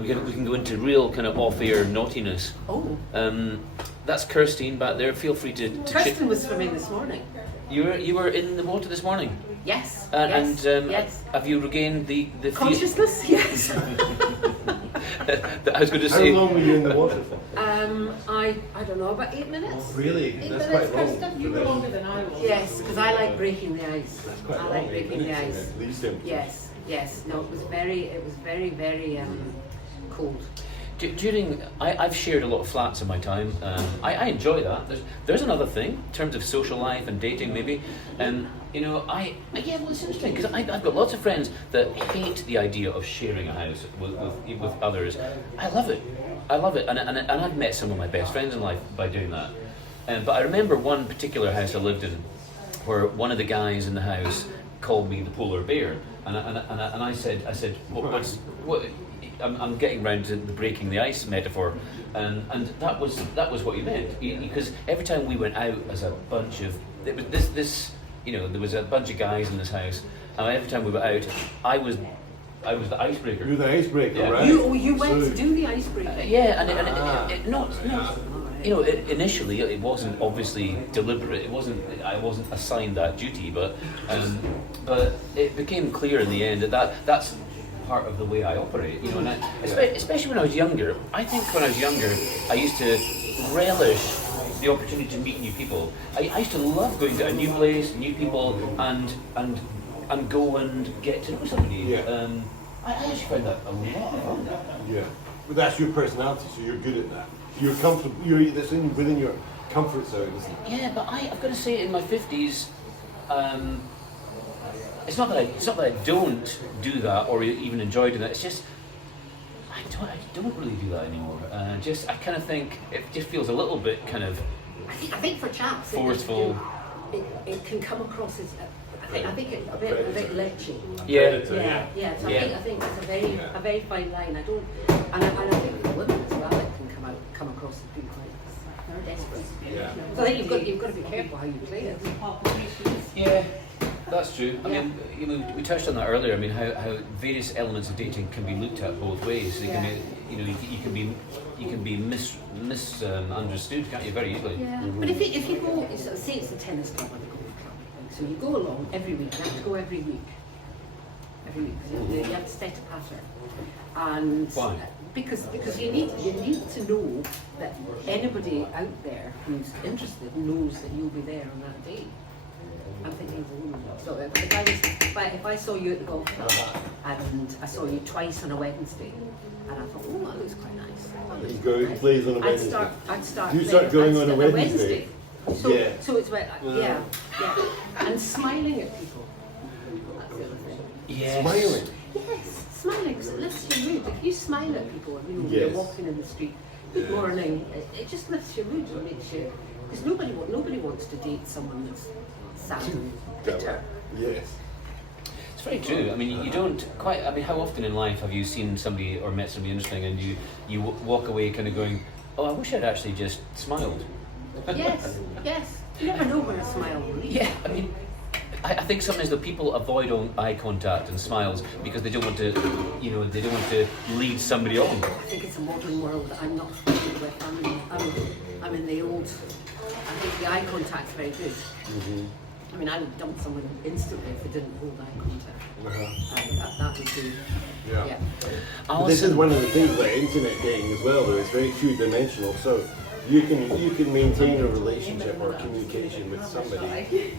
we can go into real kind of off-air naughtiness. Oh. That's Kirstine back there. Feel free to. Kirsten was swimming this morning. You were in the water this morning. Yes. Yes. Have you regained the Consciousness? Yes. I was going to How say. long were you in the water for? I don't know, about 8 minutes. Really? 8 That's minutes, quite long. Kirsten? You were longer than I was. Yes, because I like breaking the ice. That's quite I long. like 8 breaking the minutes, ice. at least temperatures. Yes. No, it was very, very cold. I've shared a lot of flats in my time. I enjoy that. There's another thing in terms of social life and dating, maybe. Well, it's interesting because I've got lots of friends that hate the idea of sharing a house with others. I love it, and I've met some of my best friends in life by doing that. But I remember one particular house I lived in, where one of the guys in the house called me the polar bear, and I said, what? I'm getting round to the breaking the ice metaphor, and that was what he meant, because every time we went out as a bunch of there was a bunch of guys in this house, and every time we were out, I was the icebreaker. You're the icebreaker, Yeah. right? You went to do the icebreaker. Initially it wasn't obviously deliberate. I wasn't assigned that duty, but it became clear in the end that's part of the way I operate. Especially when I was younger. I think when I was younger, I used to relish the opportunity to meet new people. I used to love going to a new place, new people, and go and get to know somebody. Yeah. I actually find that a lot of fun. Yeah, but that's your personality, so you're good at that. You're comfortable. That's within your comfort zone, isn't it? Yeah, but I've got to say, in my 50s, it's not that I don't do that or even enjoy doing that. It's just I don't really do that anymore. I kind of think it just feels a little bit kind of I think for chaps, forceful. It can come across as I think it's a bit lechy. Yeah. So I think it's a very fine line. I think for women as well, it can come across as being quite desperate. Yeah. So I think you've got to be careful how you play it. Yeah, that's true. I mean, we touched on that earlier. I mean, how various elements of dating can be looked at both ways. They can be, you can be misunderstood, can't you, very easily? Yeah. But if you go, say it's the tennis club or the golf club, so you go along every week. You have to go every week. Because you have to set a pattern. And why? Because you need to know that anybody out there who's interested knows that you'll be there on that day. I'm thinking as a woman. So if I saw you at the golf club and I saw you twice on a Wednesday, and I thought, oh, that looks quite nice. He plays on a Wednesday. I'd start. You start going on a Wednesday. So it's like, yeah, and smiling at people. That's the other thing. Yes. Smiling. Yes, smiling, because it lifts your mood. If you smile at people, when you're walking in the street, good morning, it just lifts your mood and makes you, because nobody wants to date someone that's sad and bitter. Yes. It's very true. I mean, you don't quite. I mean, how often in life have you seen somebody or met somebody interesting, and you walk away kind of going, "Oh, I wish I'd actually just smiled." Yes. You never know where a smile will lead. Yeah, I mean, I think sometimes the people avoid eye contact and smiles because they don't want to, they don't want to lead somebody on. I think it's a modern world that I'm not familiar with. I'm in the old. I think the eye contact's very good. Mm-hmm. I mean, I would dump someone instantly if they didn't hold eye contact. That would be. Yeah. This is one of the things about internet dating as well, though. It's very two-dimensional. So you can maintain a relationship or communication with somebody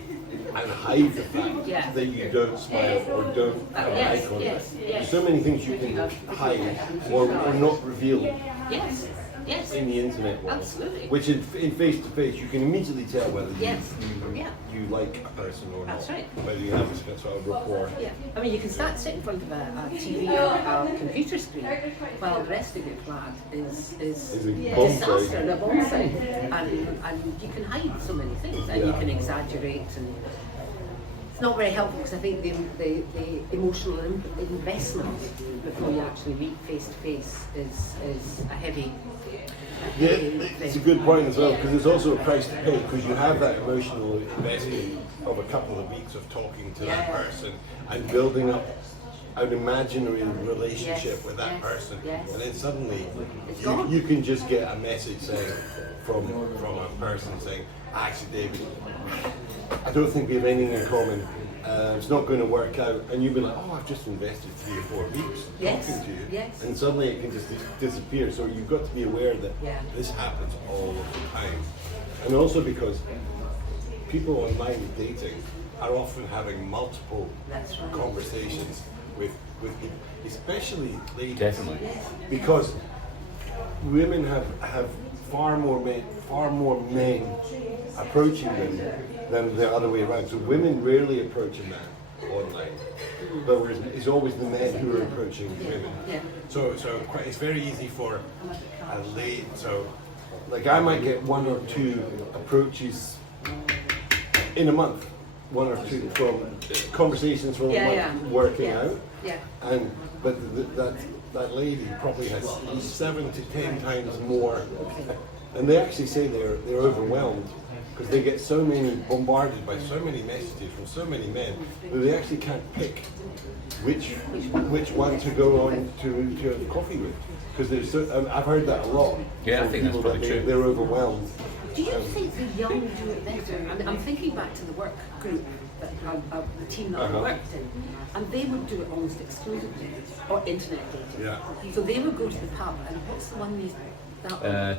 and hide the fact that you don't smile or don't have eye contact. There's so many things you can hide or not reveal in the internet world. Absolutely. Which in face-to-face you can immediately tell whether you like a person or not. That's right. Whether you have a sort of rapport. Yeah. I mean, you can sit in front of a TV or a computer screen while the rest of your flat is a disaster and a bomb site. And you can hide so many things and you can exaggerate, and it's not very helpful because I think the emotional investment before you actually meet face to face is a heavy. Yeah, it's a good point as well, because there's also a price to pay, because you have that emotional investment of a couple of weeks of talking to that person and building up an imaginary relationship with that person, and then suddenly you can just get a message saying from a person saying, actually David, I don't think we have anything in common. It's not going to work out, and you'll be like, oh, I've just invested 3 or 4 weeks talking to you, and suddenly it can just disappear. So you've got to be aware that this happens all the time, and also because people online dating are often having multiple conversations with people, especially ladies, definitely, because women have far more men approaching them than the other way around. So women rarely approach a man online, but it's always the men who are approaching women. Yeah. So it's very easy for a lady. So like I might get 1 or 2 approaches in a month, 1 or 2 from conversations from working out. Yeah. But that lady probably has at least 7 to 10 times more. And they actually say they're overwhelmed because they get bombarded by so many messages from so many men that they actually can't pick which one to go on to have coffee with. Because I've heard that a lot. Yeah, I from think that's people probably true. They're overwhelmed. Do you think the young do it better? I mean, I'm thinking back to the work group, the team that I worked in, and they would do it almost exclusively, or internet dating. Yeah. So they would go to the pub, and what's the one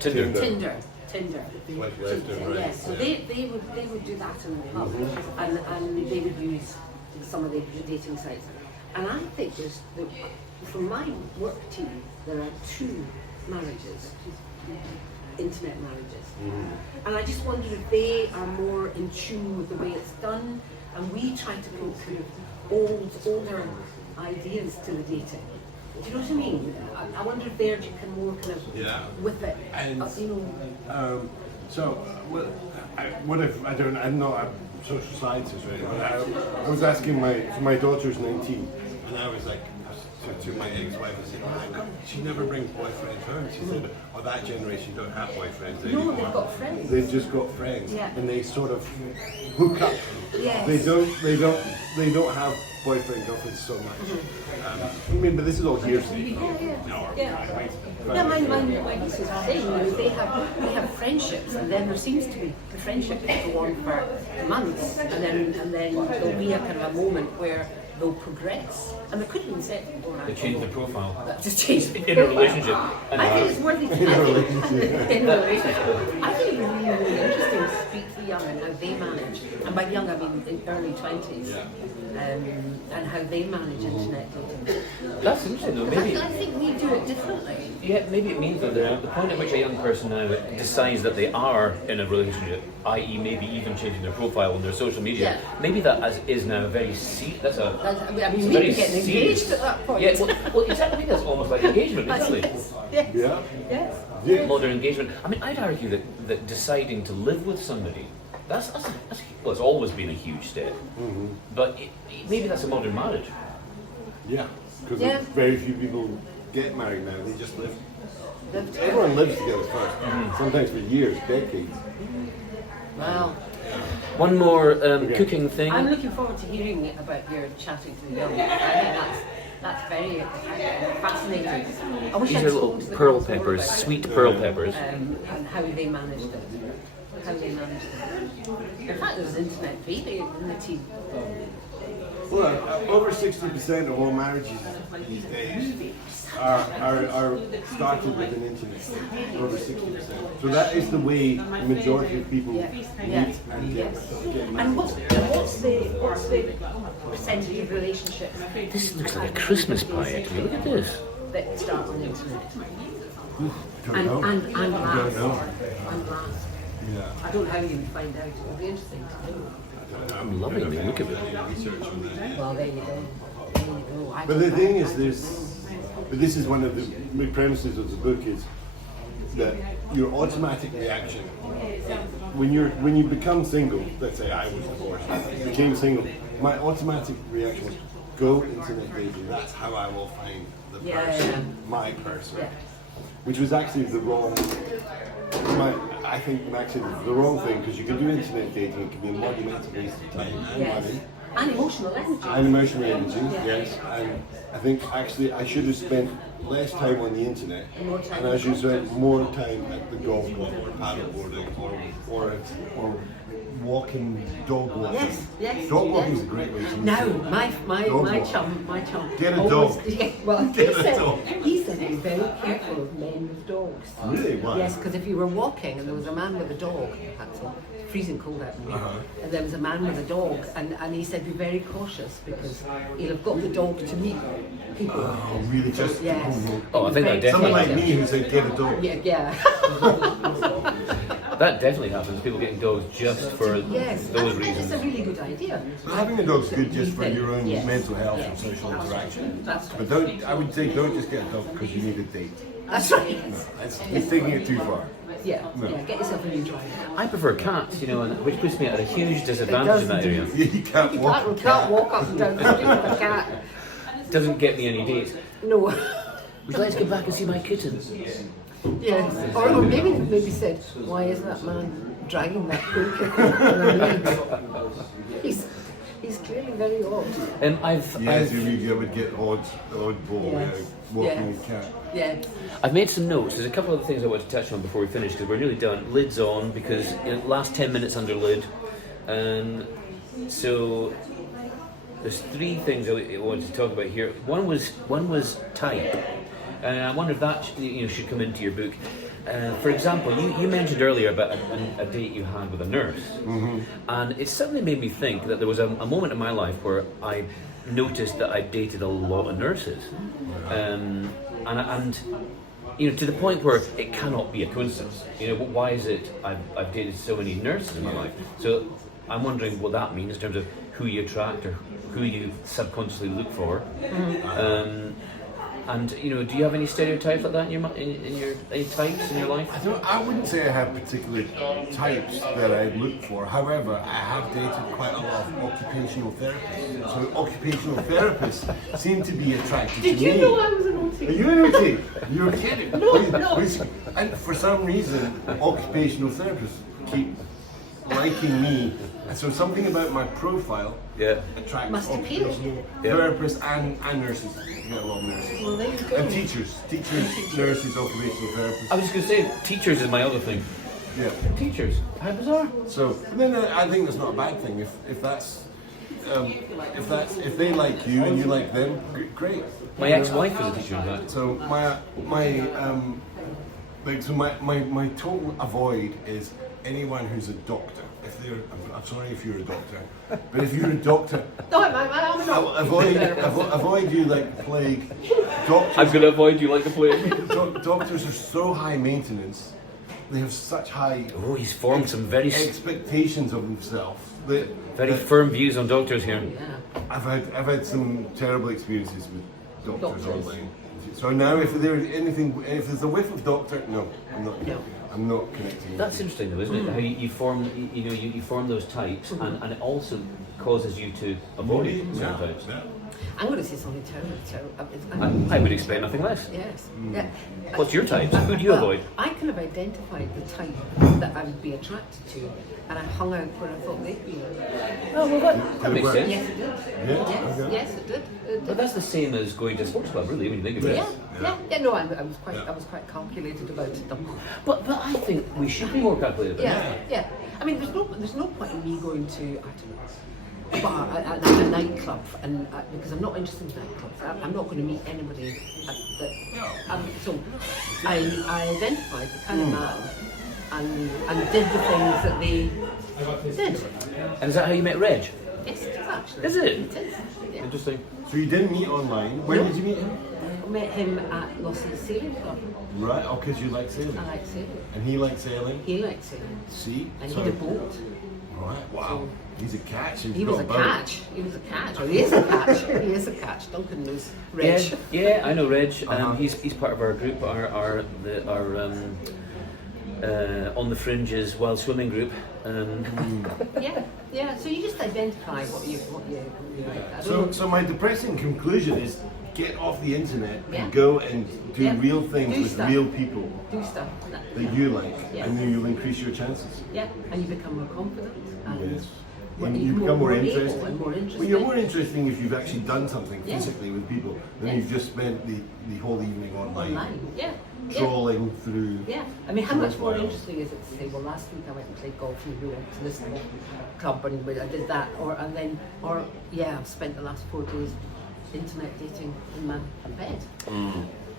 Tinder. Tinder. Like left and right. Yes. So they would do that in the pub, and they would use some of the dating sites. And I think from my work team, there are 2 marriages. Internet marriages. And I just wonder if they are more in tune with the way it's done, and we try to go through older ideas to the dating. Do you know what I mean? I wonder if they're more kind of with it. And you know. I'm not a social scientist, right? But I was asking my daughter's 19, and I was like, to my ex-wife, I said, she never brings boyfriends home. She said, that generation don't have boyfriends anymore. No, they've got friends. They've just got friends, and they sort of hook up. Yes. They don't have boyfriend girlfriends so much. I mean, but this is all hearsay. Yeah, my niece is saying, you know, they have friendships, and then there seems to be the friendship will go on for months, and then there'll be a kind of a moment where they'll progress, and they could have been said beforehand. They change the profile. Just change the In a relationship. I think it's worthy to in a relationship. I think it's really, really interesting to speak to the young and how they manage, and by young I mean in early 20s, and how they manage internet dating. That's interesting though. Maybe I think we do it differently. Yeah, maybe it means that they're at the point at which a young person now decides that they are in a relationship, i.e. maybe even changing their profile on their social media. Yeah. Maybe that is now very I mean, we're getting engaged at that point. Yeah, well, exactly. That's almost like engagement, isn't it? Yes. Yeah. Yes. Modern engagement. I mean, I'd argue that deciding to live with somebody, that's it's always been a huge step. But maybe that's a modern marriage. Yeah, because very few people get married now. They just live. Everyone lives together first, sometimes for years, decades. Wow. One more cooking thing. I'm looking forward to hearing about your chatting to the young. I think that's very fascinating. I wish These I'd are little spoken to the pearl girls more peppers, about sweet pearl peppers. and how they managed it. In fact, there was internet baby in the team. Well, over 60% of all marriages these days are started with an internet. Over 60%. So that is the way the majority of people meet and get married. And what's the percentage of relationships This looks like a Christmas pie, actually. Look at this. that start on the internet? I don't know. And I don't know. last. Yeah. I don't know how you find out. It'll be interesting to know. I'm loving it. Look at it. Well, there you go. But the thing is, but this is one of the premises of the book is that your automatic reaction when you become single. Let's say I was divorced, became single. My automatic reaction was go internet dating. That's how I will find the person, my person. Yeah. Which was actually the wrong. I think Max said the wrong thing because you can do internet dating. It can be a monumental waste of time and money. And emotional energy. And emotional energy, yes. And I think actually I should have spent less time on the internet, and I should have spent more time at the golf club or paddleboarding or walking, dog walking. Yes. Dog walking is a great way to meet No, people. my chum. Get a always- dog. Yeah, well, Get a dog. he said be very careful of men with dogs. Really? Why? Yes, because if you were walking and there was a man with a dog, that's all, freezing cold out there, and there was a man with a dog, and he said be very cautious because he'll have got the dog to meet people. Oh, really? Just Yes. Oh, I think that definitely- someone like me who said get a dog. Yeah. That definitely happens. People getting dogs just for Yes. those I think reasons. it's a really good idea. But having a dog's good just for your own Yes. mental health and Yes. social interaction. That's But I would say don't just get a dog because you need a date. That's right. You're taking it too far. Yeah, get yourself a new driver. I prefer cats, and which puts me at a huge disadvantage in that area. You can't walk. You can't walk up and down the street with a cat. Doesn't get me any dates. No. Would you like to go back and see my kitten? Yes. Or maybe said, why is that man dragging that poor kitten on her legs? He's clearly very odd. Yes, you would get odd ball walking a cat. Yeah. I've made some notes. There's a couple of things I want to touch on before we finish because we're nearly done. Lid's on because last 10 minutes under lid. So there's 3 things I wanted to talk about here. One was type. I wonder if that should come into your book. For example, you mentioned earlier about a date you had with a nurse, and it suddenly made me think that there was a moment in my life where I noticed that I dated a lot of nurses, and to the point where it cannot be a coincidence. Why is it I've dated so many nurses in my life? So I'm wondering what that means in terms of who you attract or who you subconsciously look for. And do you have any stereotypes like that in your any types in your life? I wouldn't say I have particular types that I look for. However, I have dated quite a lot of occupational therapists. So occupational therapists seem to be attracted to me. Did you know I was an OT? Are you an OT? You're kidding. No. And for some reason, occupational therapists keep liking me. And so something about my profile attracts Must appeal. occupational therapists and nurses. You get a lot of nurses. Well, there you go. And teachers, nurses, occupational therapists. I was just going to say, teachers is my other thing. Yeah. Teachers, how bizarre. So then I think that's not a bad thing. If they like you and you like them, great. My ex-wife was a teacher in that. So my total avoid is anyone who's a doctor. I'm sorry if you're a doctor, but if you're a doctor, No, I'm not. avoid you like the plague. Doctors, I'm going to avoid you like the plague. doctors are so high maintenance. They have such high Oh, he's formed some very expectations of themselves. very firm views on doctors here. Yeah. I've had some terrible experiences with doctors Doctors. online. So now if there's a whiff of doctor, no, I'm not. No. I'm not connecting. That's interesting though, isn't it? How you form, you form those types, and it also causes you to avoid it sometimes. Yeah. I'm going to say something terrible. I would expect nothing less. Yes. Yeah. What's your types? Who do you avoid? I kind of identified the type that I would be attracted to, and I hung out where I thought they'd be. Oh, well, that makes sense. Yes, it did. Yeah, okay. Yes, it did. But that's the same as going to a sports club, really, when you think of it. Yeah. No, I was quite calculated about it. But I think we should be more calculated. Yeah. I mean, there's no point in me going to, I don't know, a bar, a nightclub, and because I'm not interested in nightclubs. I'm not going to meet anybody. So I identified the kind of man and did the things that they did. And is that how you met Reg? Yes, it is actually. Is it? It is. Yeah. Interesting. So you didn't meet online. Where did you meet him? I met him at Loss's Sailing Club. Right. Oh, because you like sailing. I like sailing. And he likes sailing. He liked sailing. See. And So- he had a boat. Right. Wow. He's a catch. He was a catch. He was a catch. Or he is a catch. He is a catch. Duncan knows Reg. Yeah, I know Reg. He's part of our group, our on the fringes while swimming group. Yeah. So you just identify what you I don't know. So my depressing conclusion is get off the internet Yeah. and go and do Yeah. real things Do with stuff. real people Do stuff. that you like, Yeah. and then you'll increase your chances. Yeah, and you become more confident. And Yes. You become more able interesting. and more interesting. Well, you're more interesting if you've actually done something Yeah. physically with people than Yes. you've just spent the whole evening Online, yeah. trawling through. Yeah, I mean, how much more profiles. interesting is it to say, well, last week I went and played golf and we went to this club and I did that, or I've spent the last 4 days internet dating in my bed.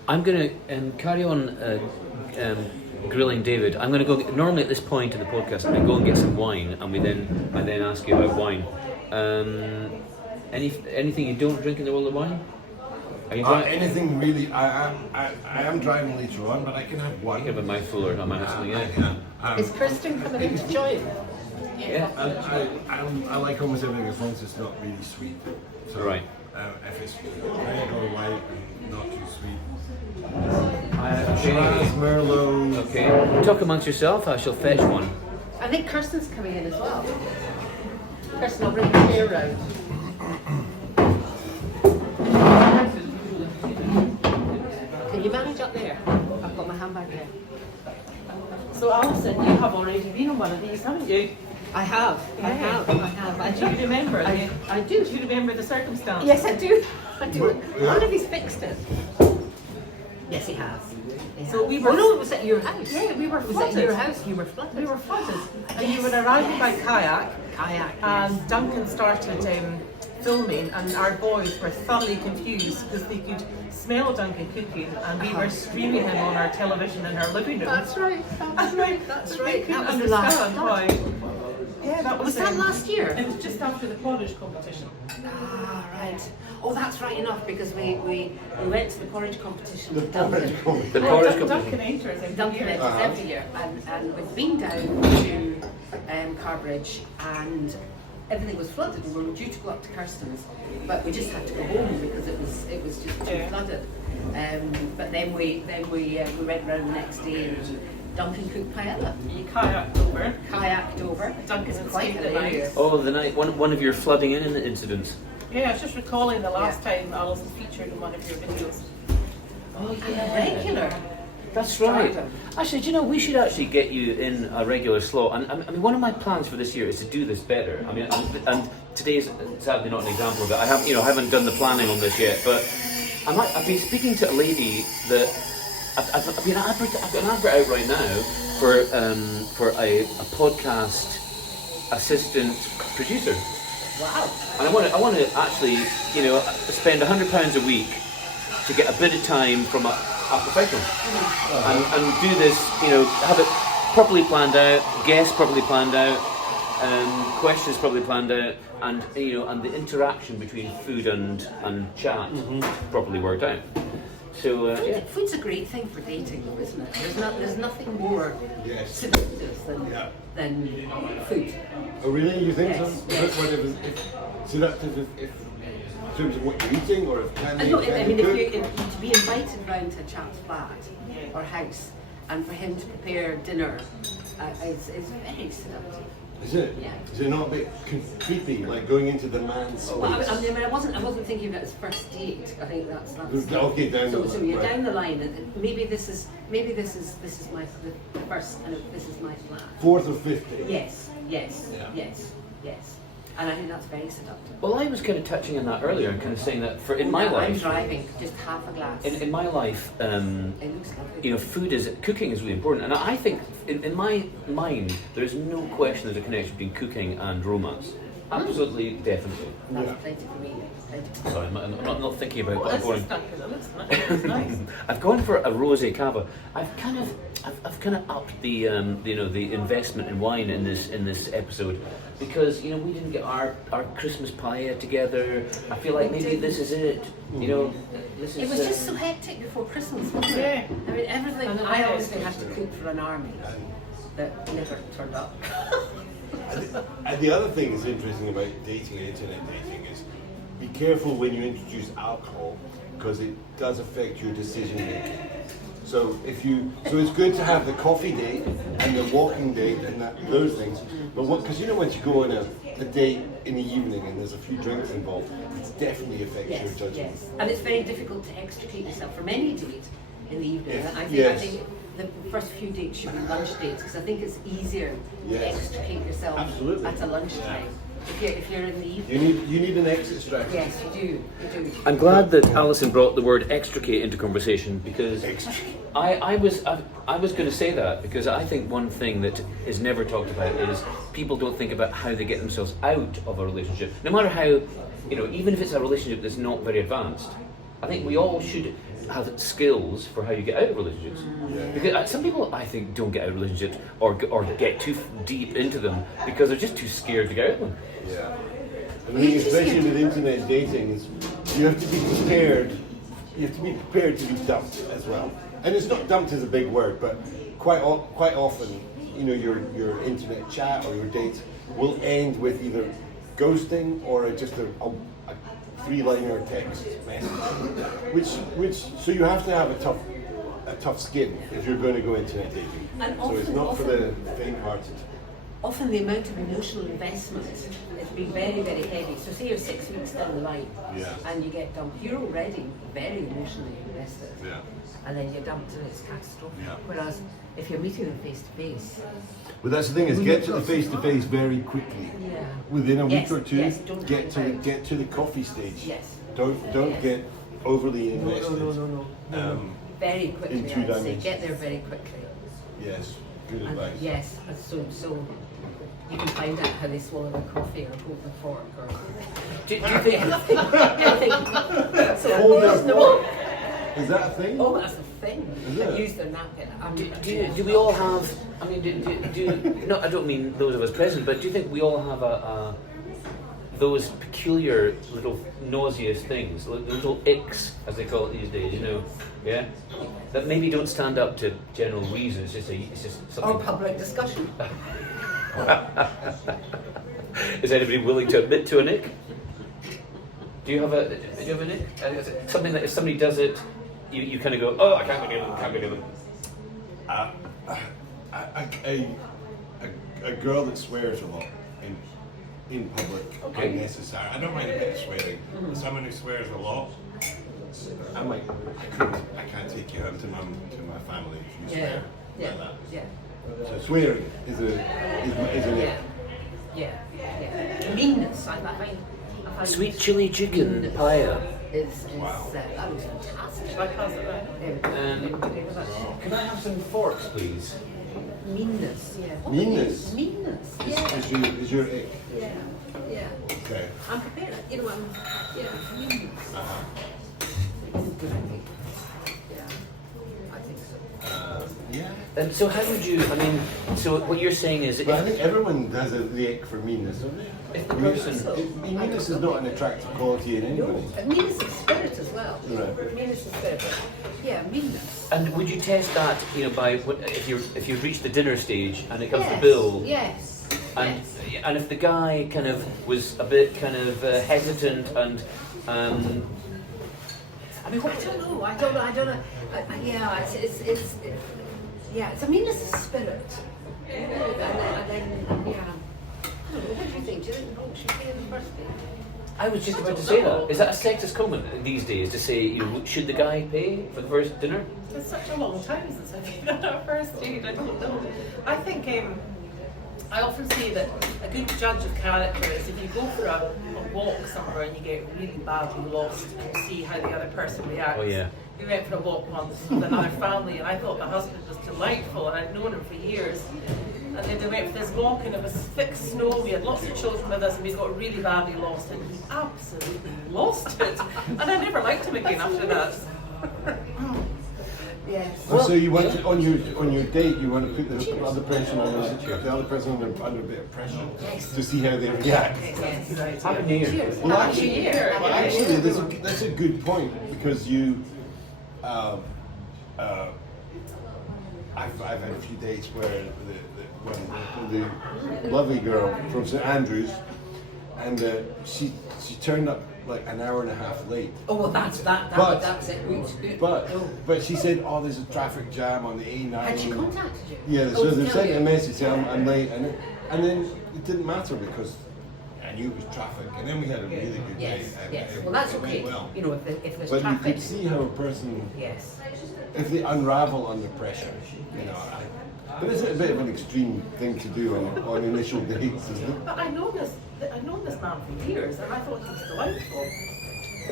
I'm going to carry on grilling David. I'm going to go. Normally at this point in the podcast, I'm going to go and get some wine, and I then ask you about wine. Anything you don't drink in the world of wine? Are you Anything really? I am driving later on, but I can have one. You have a mouthful or something. Is Kristen coming in to join? Yeah. I like almost everything as long as it's not really sweet. So, Right. If it's red or white and not too sweet. Okay. Shiraz, Merlot. Okay. Talk amongst yourself. I shall fetch one. I think Kirsten's coming in as well. Kirsten, I'll bring the chair round. Can you manage up there? I've got my handbag there. So Alison, you have already been on one of these, haven't you? I have. I have. And do you remember? I do. Do you remember the circumstance? Yes, I do. I do. One of these fixed it. Yes, he has. So we were. Oh no, it was at your house. Yeah, we were It was flooded. at your house. You were flooded. We were flooded, and you were arriving by kayak, Kayak. and Duncan started filming, and our boys were thoroughly confused because they could smell Duncan cooking, and we were streaming him on our television in our living room. That's right. That's right. That's They right. couldn't That was the last understand flood. why. Yeah, that Was that last year? It was just after the porridge competition. Ah, right. Oh, that's right enough because we went to the porridge competition with Duncan. The porridge competition. Duncan enters every Duncan year. enters every year, and we'd been down to Carbridge, and everything was flooded. We were due to go up to Kirsten's, but we just had to go home because it was just too Yeah. flooded. But then we went round the next day, and Duncan cooked paella, You kayaked over. kayaked over. Duncan It's quite stayed the night. hilarious. Oh, the night one of your flooding in incidents. Yeah, I was just recalling the last time Alison featured in one of your videos. Oh Regular. That's right. Actually, do you know, we should actually get you in a regular slot. And I mean, one of my plans for this year is to do this better. I mean, and today's sadly not an example of it. I haven't done the planning on this yet, but I've been speaking to a lady that I've got an advert out right now for a podcast assistant producer. Wow. And I want to actually, spend £100 a week to get a bit of time from a professional and do this, have it properly planned out, guests properly planned out, questions properly planned out, and and the interaction between food and chat properly worked out. So Food's a great thing for dating, though, isn't it? There's nothing more Yes. seductive than food. Oh, really? You think Yes, so? yes. Whatever. Seductive if in terms of what you're eating, or if can I they know, can I they mean, cook? if to be invited round to a chap's flat or house, and for him to prepare dinner, it's very seductive. Is it? Yeah. Is it not a bit creepy, like going into the man's space? Well, I wasn't thinking about his first date. I think that's Okay, down the so line, you're right. down the line, and maybe this is my the first, and this is my flat. Fourth or fifth date? Yes. Yeah. Yes. And I think that's very seductive. well, I was kind of touching on that earlier, and kind of saying that in my I'm life, driving just half a glass. in my life, It looks lovely. cooking is really important, and I think in my mind there is no question there's a connection between cooking and romance. Absolutely, definitely. That's Yeah. plenty for me. Sorry, I'm not thinking about Well, it. this I'm is going. Duncan, it's nice. I've gone for a rosé cava. I've kind of upped the the investment in wine in this episode because we didn't get our Christmas paella together. I feel like maybe this is it. This is. It was just so hectic before Christmas, wasn't it? Yeah. I mean, everything. And I it always was. had to cook for an army that never turned up. And the other thing that's interesting about dating and internet dating is be careful when you introduce alcohol because it does affect your decision making. So it's good to have the coffee date and the walking date and those things. But because once you go on a date in the evening and there's a few drinks involved, it definitely affects your judgment. Yes. And it's very difficult to extricate yourself from any date in the evening. Yes. I Yes. think the first few dates should be lunch dates because I think it's easier to Yes. extricate yourself Absolutely. at a lunchtime if you're in the evening. You need an exit strategy. Yes, you do. You do. I'm glad that Alison brought the word extricate into conversation, because I was going to say that, because I think one thing that is never talked about is people don't think about how they get themselves out of a relationship, no matter how, even if it's a relationship that's not very advanced. I think we all should have skills for how you get out of relationships. Because some people, I think, don't get out of relationships or get too deep into them because they're just too scared to get out of them. Yeah. I think especially with internet dating, is you have to be prepared. You have to be prepared to be dumped as well. And it's not dumped as a big word, but quite often, your internet chat or your dates will end with either ghosting or just a three-liner text message, which so you have to have a tough skin if you're going to go internet dating. And so it's not for the faint-hearted. Often the amount of emotional investment has been very, very heavy. So say you're 6 weeks down the line and you get dumped, you're already very emotionally invested. Yeah. And then you're dumped and it's catastrophic. Yeah. Whereas if you're meeting them face to face. But that's the thing, is get to the face-to-face very quickly. Yeah. Within a week Yes, or two, yes, don't get hang to the coffee stage. Yes. Don't get overly invested. No. Very quickly, in two I'd say. dimensions. Get there very quickly. Yes, good And advice. yes, and so you can find out how they swallow their coffee or hold the fork or Do you think? anything. So Hold there's their no- fork. Is that a thing? Oh, that's a thing. Is They it? use their napkin. Do we all have? I mean, no, I don't mean those of us present, but do you think we all have those peculiar little nauseous things, little icks, as they call it these days? Yeah, that maybe don't stand up to general reason. It's just something. Or public discussion. Is anybody willing to admit to an ick? Do you have an ick? Something that if somebody does it, you kind of go, oh, I can't be doing them. A girl that swears a lot in public, Okay. unnecessary. I don't mind a bit of swearing. But someone who swears a lot, I'm like, I can't take you home to my family if you swear like that. Yeah. So swearing is an ick. Yeah. Meanness. I find Sweet chili chicken paella. Wow. That was fantastic. Shall I pass it round? Can I have some forks, please? Meanness. Yeah. Meanness? Meanness. Yeah. Is your ick. Yeah. Okay. I'm prepared. Meanness. Good, I think. Yeah. I think so. Yeah. And so how would you, so what you're saying is, But I think everyone has the ick for meanness, don't they? if the I mean, person, meanness is not an attractive quality in anybody. Meanness is spirit as well. Right. Meanness is spirit. Yeah, meanness. and would you test that, by if you've reached the dinner stage and it comes to Yes, bill, Yes. and if the guy kind of was a bit kind of hesitant and I don't know. It's a meanness of spirit. And then, I don't know, what do you think? Do you think the should be in the first place? I was just about to say that. Is that a sexist comment these days to say, should the guy pay for the first dinner? It's such a long time since I've been on our first date. I don't know. I think I often say that a good judge of character is if you go for a walk somewhere and you get really badly lost and see how the other person reacts. Oh, yeah. We went for a walk once with another family and I thought the husband was delightful and I'd known him for years. And then we went for this walk and it was thick snow, we had lots of children with us and we got really badly lost and he absolutely lost it. And I never liked him again after that. Yes. Well, so you want to, on your date, you want to put the other person under a bit of pressure to see how they react. Yes. Happy New Year. Cheers. Well, Happy New Year. actually, that's a good point because you. I've had a few dates where the lovely girl from St Andrews, and she turned up like an hour and a half late. Oh, well, that's it. But she said, "Oh, there's a traffic jam on the A9." Had she contacted you? Yeah, Oh, so they tell sent you. a message saying I'm late, and then it didn't matter because I knew it was traffic, and then we had a really good day. Yes, and yes. it- Well, that's it went okay. well. If there's But you traffic. could see how a person, Yes. if they unravel under pressure, but it's a bit of an extreme thing to do on initial dates, isn't it? But I know this I'd known this man for years, and I thought he was delightful.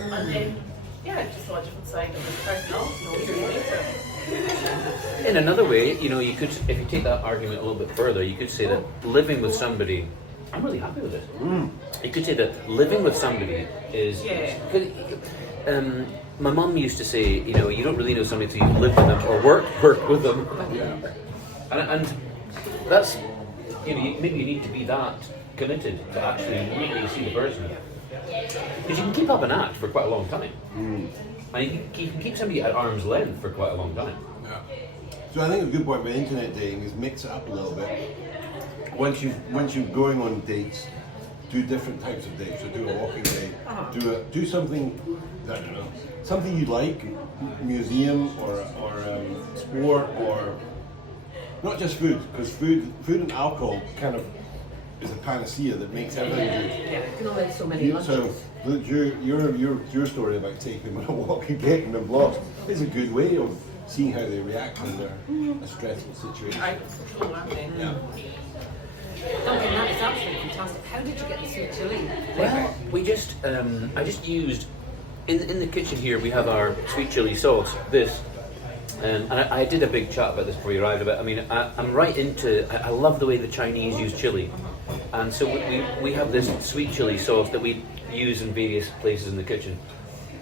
And then, yeah, I just saw a different side of his personality all years later. In another way, you could, if you take that argument a little bit further, you could say that living with somebody, I'm really happy with it. You could say that living with somebody is, my mum used to say, you don't really know somebody until you live with them or work with them. And that's, maybe you need to be that committed to actually really see the person. Because you can keep up an act for quite a long time. And you can keep somebody at arm's length for quite a long time. Yeah. So I think a good point with internet dating is mix it up a little bit. Once you're going on dates, do different types of dates. So do a walking date. Do something, I don't know, something you like, museum or sport, or not just food, because food and alcohol kind of is a panacea that makes everything good. Yeah, you can only have so many lunches. So your story about taking them on a walking date and them lost is a good way of seeing how they react under a stressful situation. I for sure, aren't they? Yeah. Duncan, that is absolutely fantastic. How did you get the sweet chili? Well, we just, I just used, in the kitchen here, we have our sweet chili sauce, this. And I did a big chat about this before you arrived. I mean, I'm right into, I love the way the Chinese use chili. And so we have this sweet chili sauce that we use in various places in the kitchen.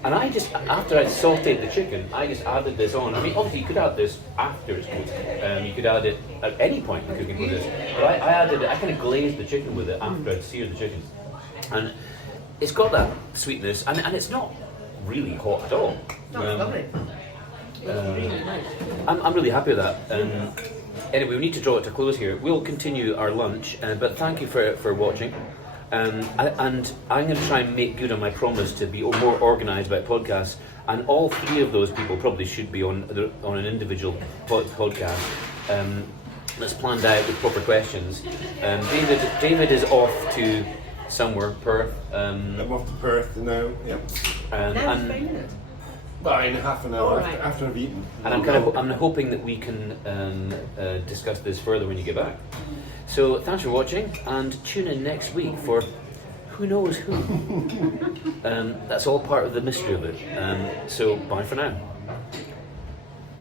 And I just, after I sauteed the chicken, I just added this on. I mean, obviously you could add this after it's cooked. You could add it at any point in cooking with this. But I kind of glazed the chicken with it after I'd seared the chicken. And it's got that sweetness, and it's not really hot at all. No, it's lovely. Really nice. I'm really happy with that. Anyway, we need to draw it to close here. We'll continue our lunch, but thank you for watching. And I'm going to try and make good on my promise to be more organised about podcasts. And all three of those people probably should be on an individual podcast that's planned out with proper questions. David is off to somewhere, Perth. I'm off to Perth now. Yep. And in half an hour after I've eaten. And I'm hoping that we can discuss this further when you get back. So thanks for watching, and tune in next week for who knows who. That's all part of the mystery of it. So bye for now.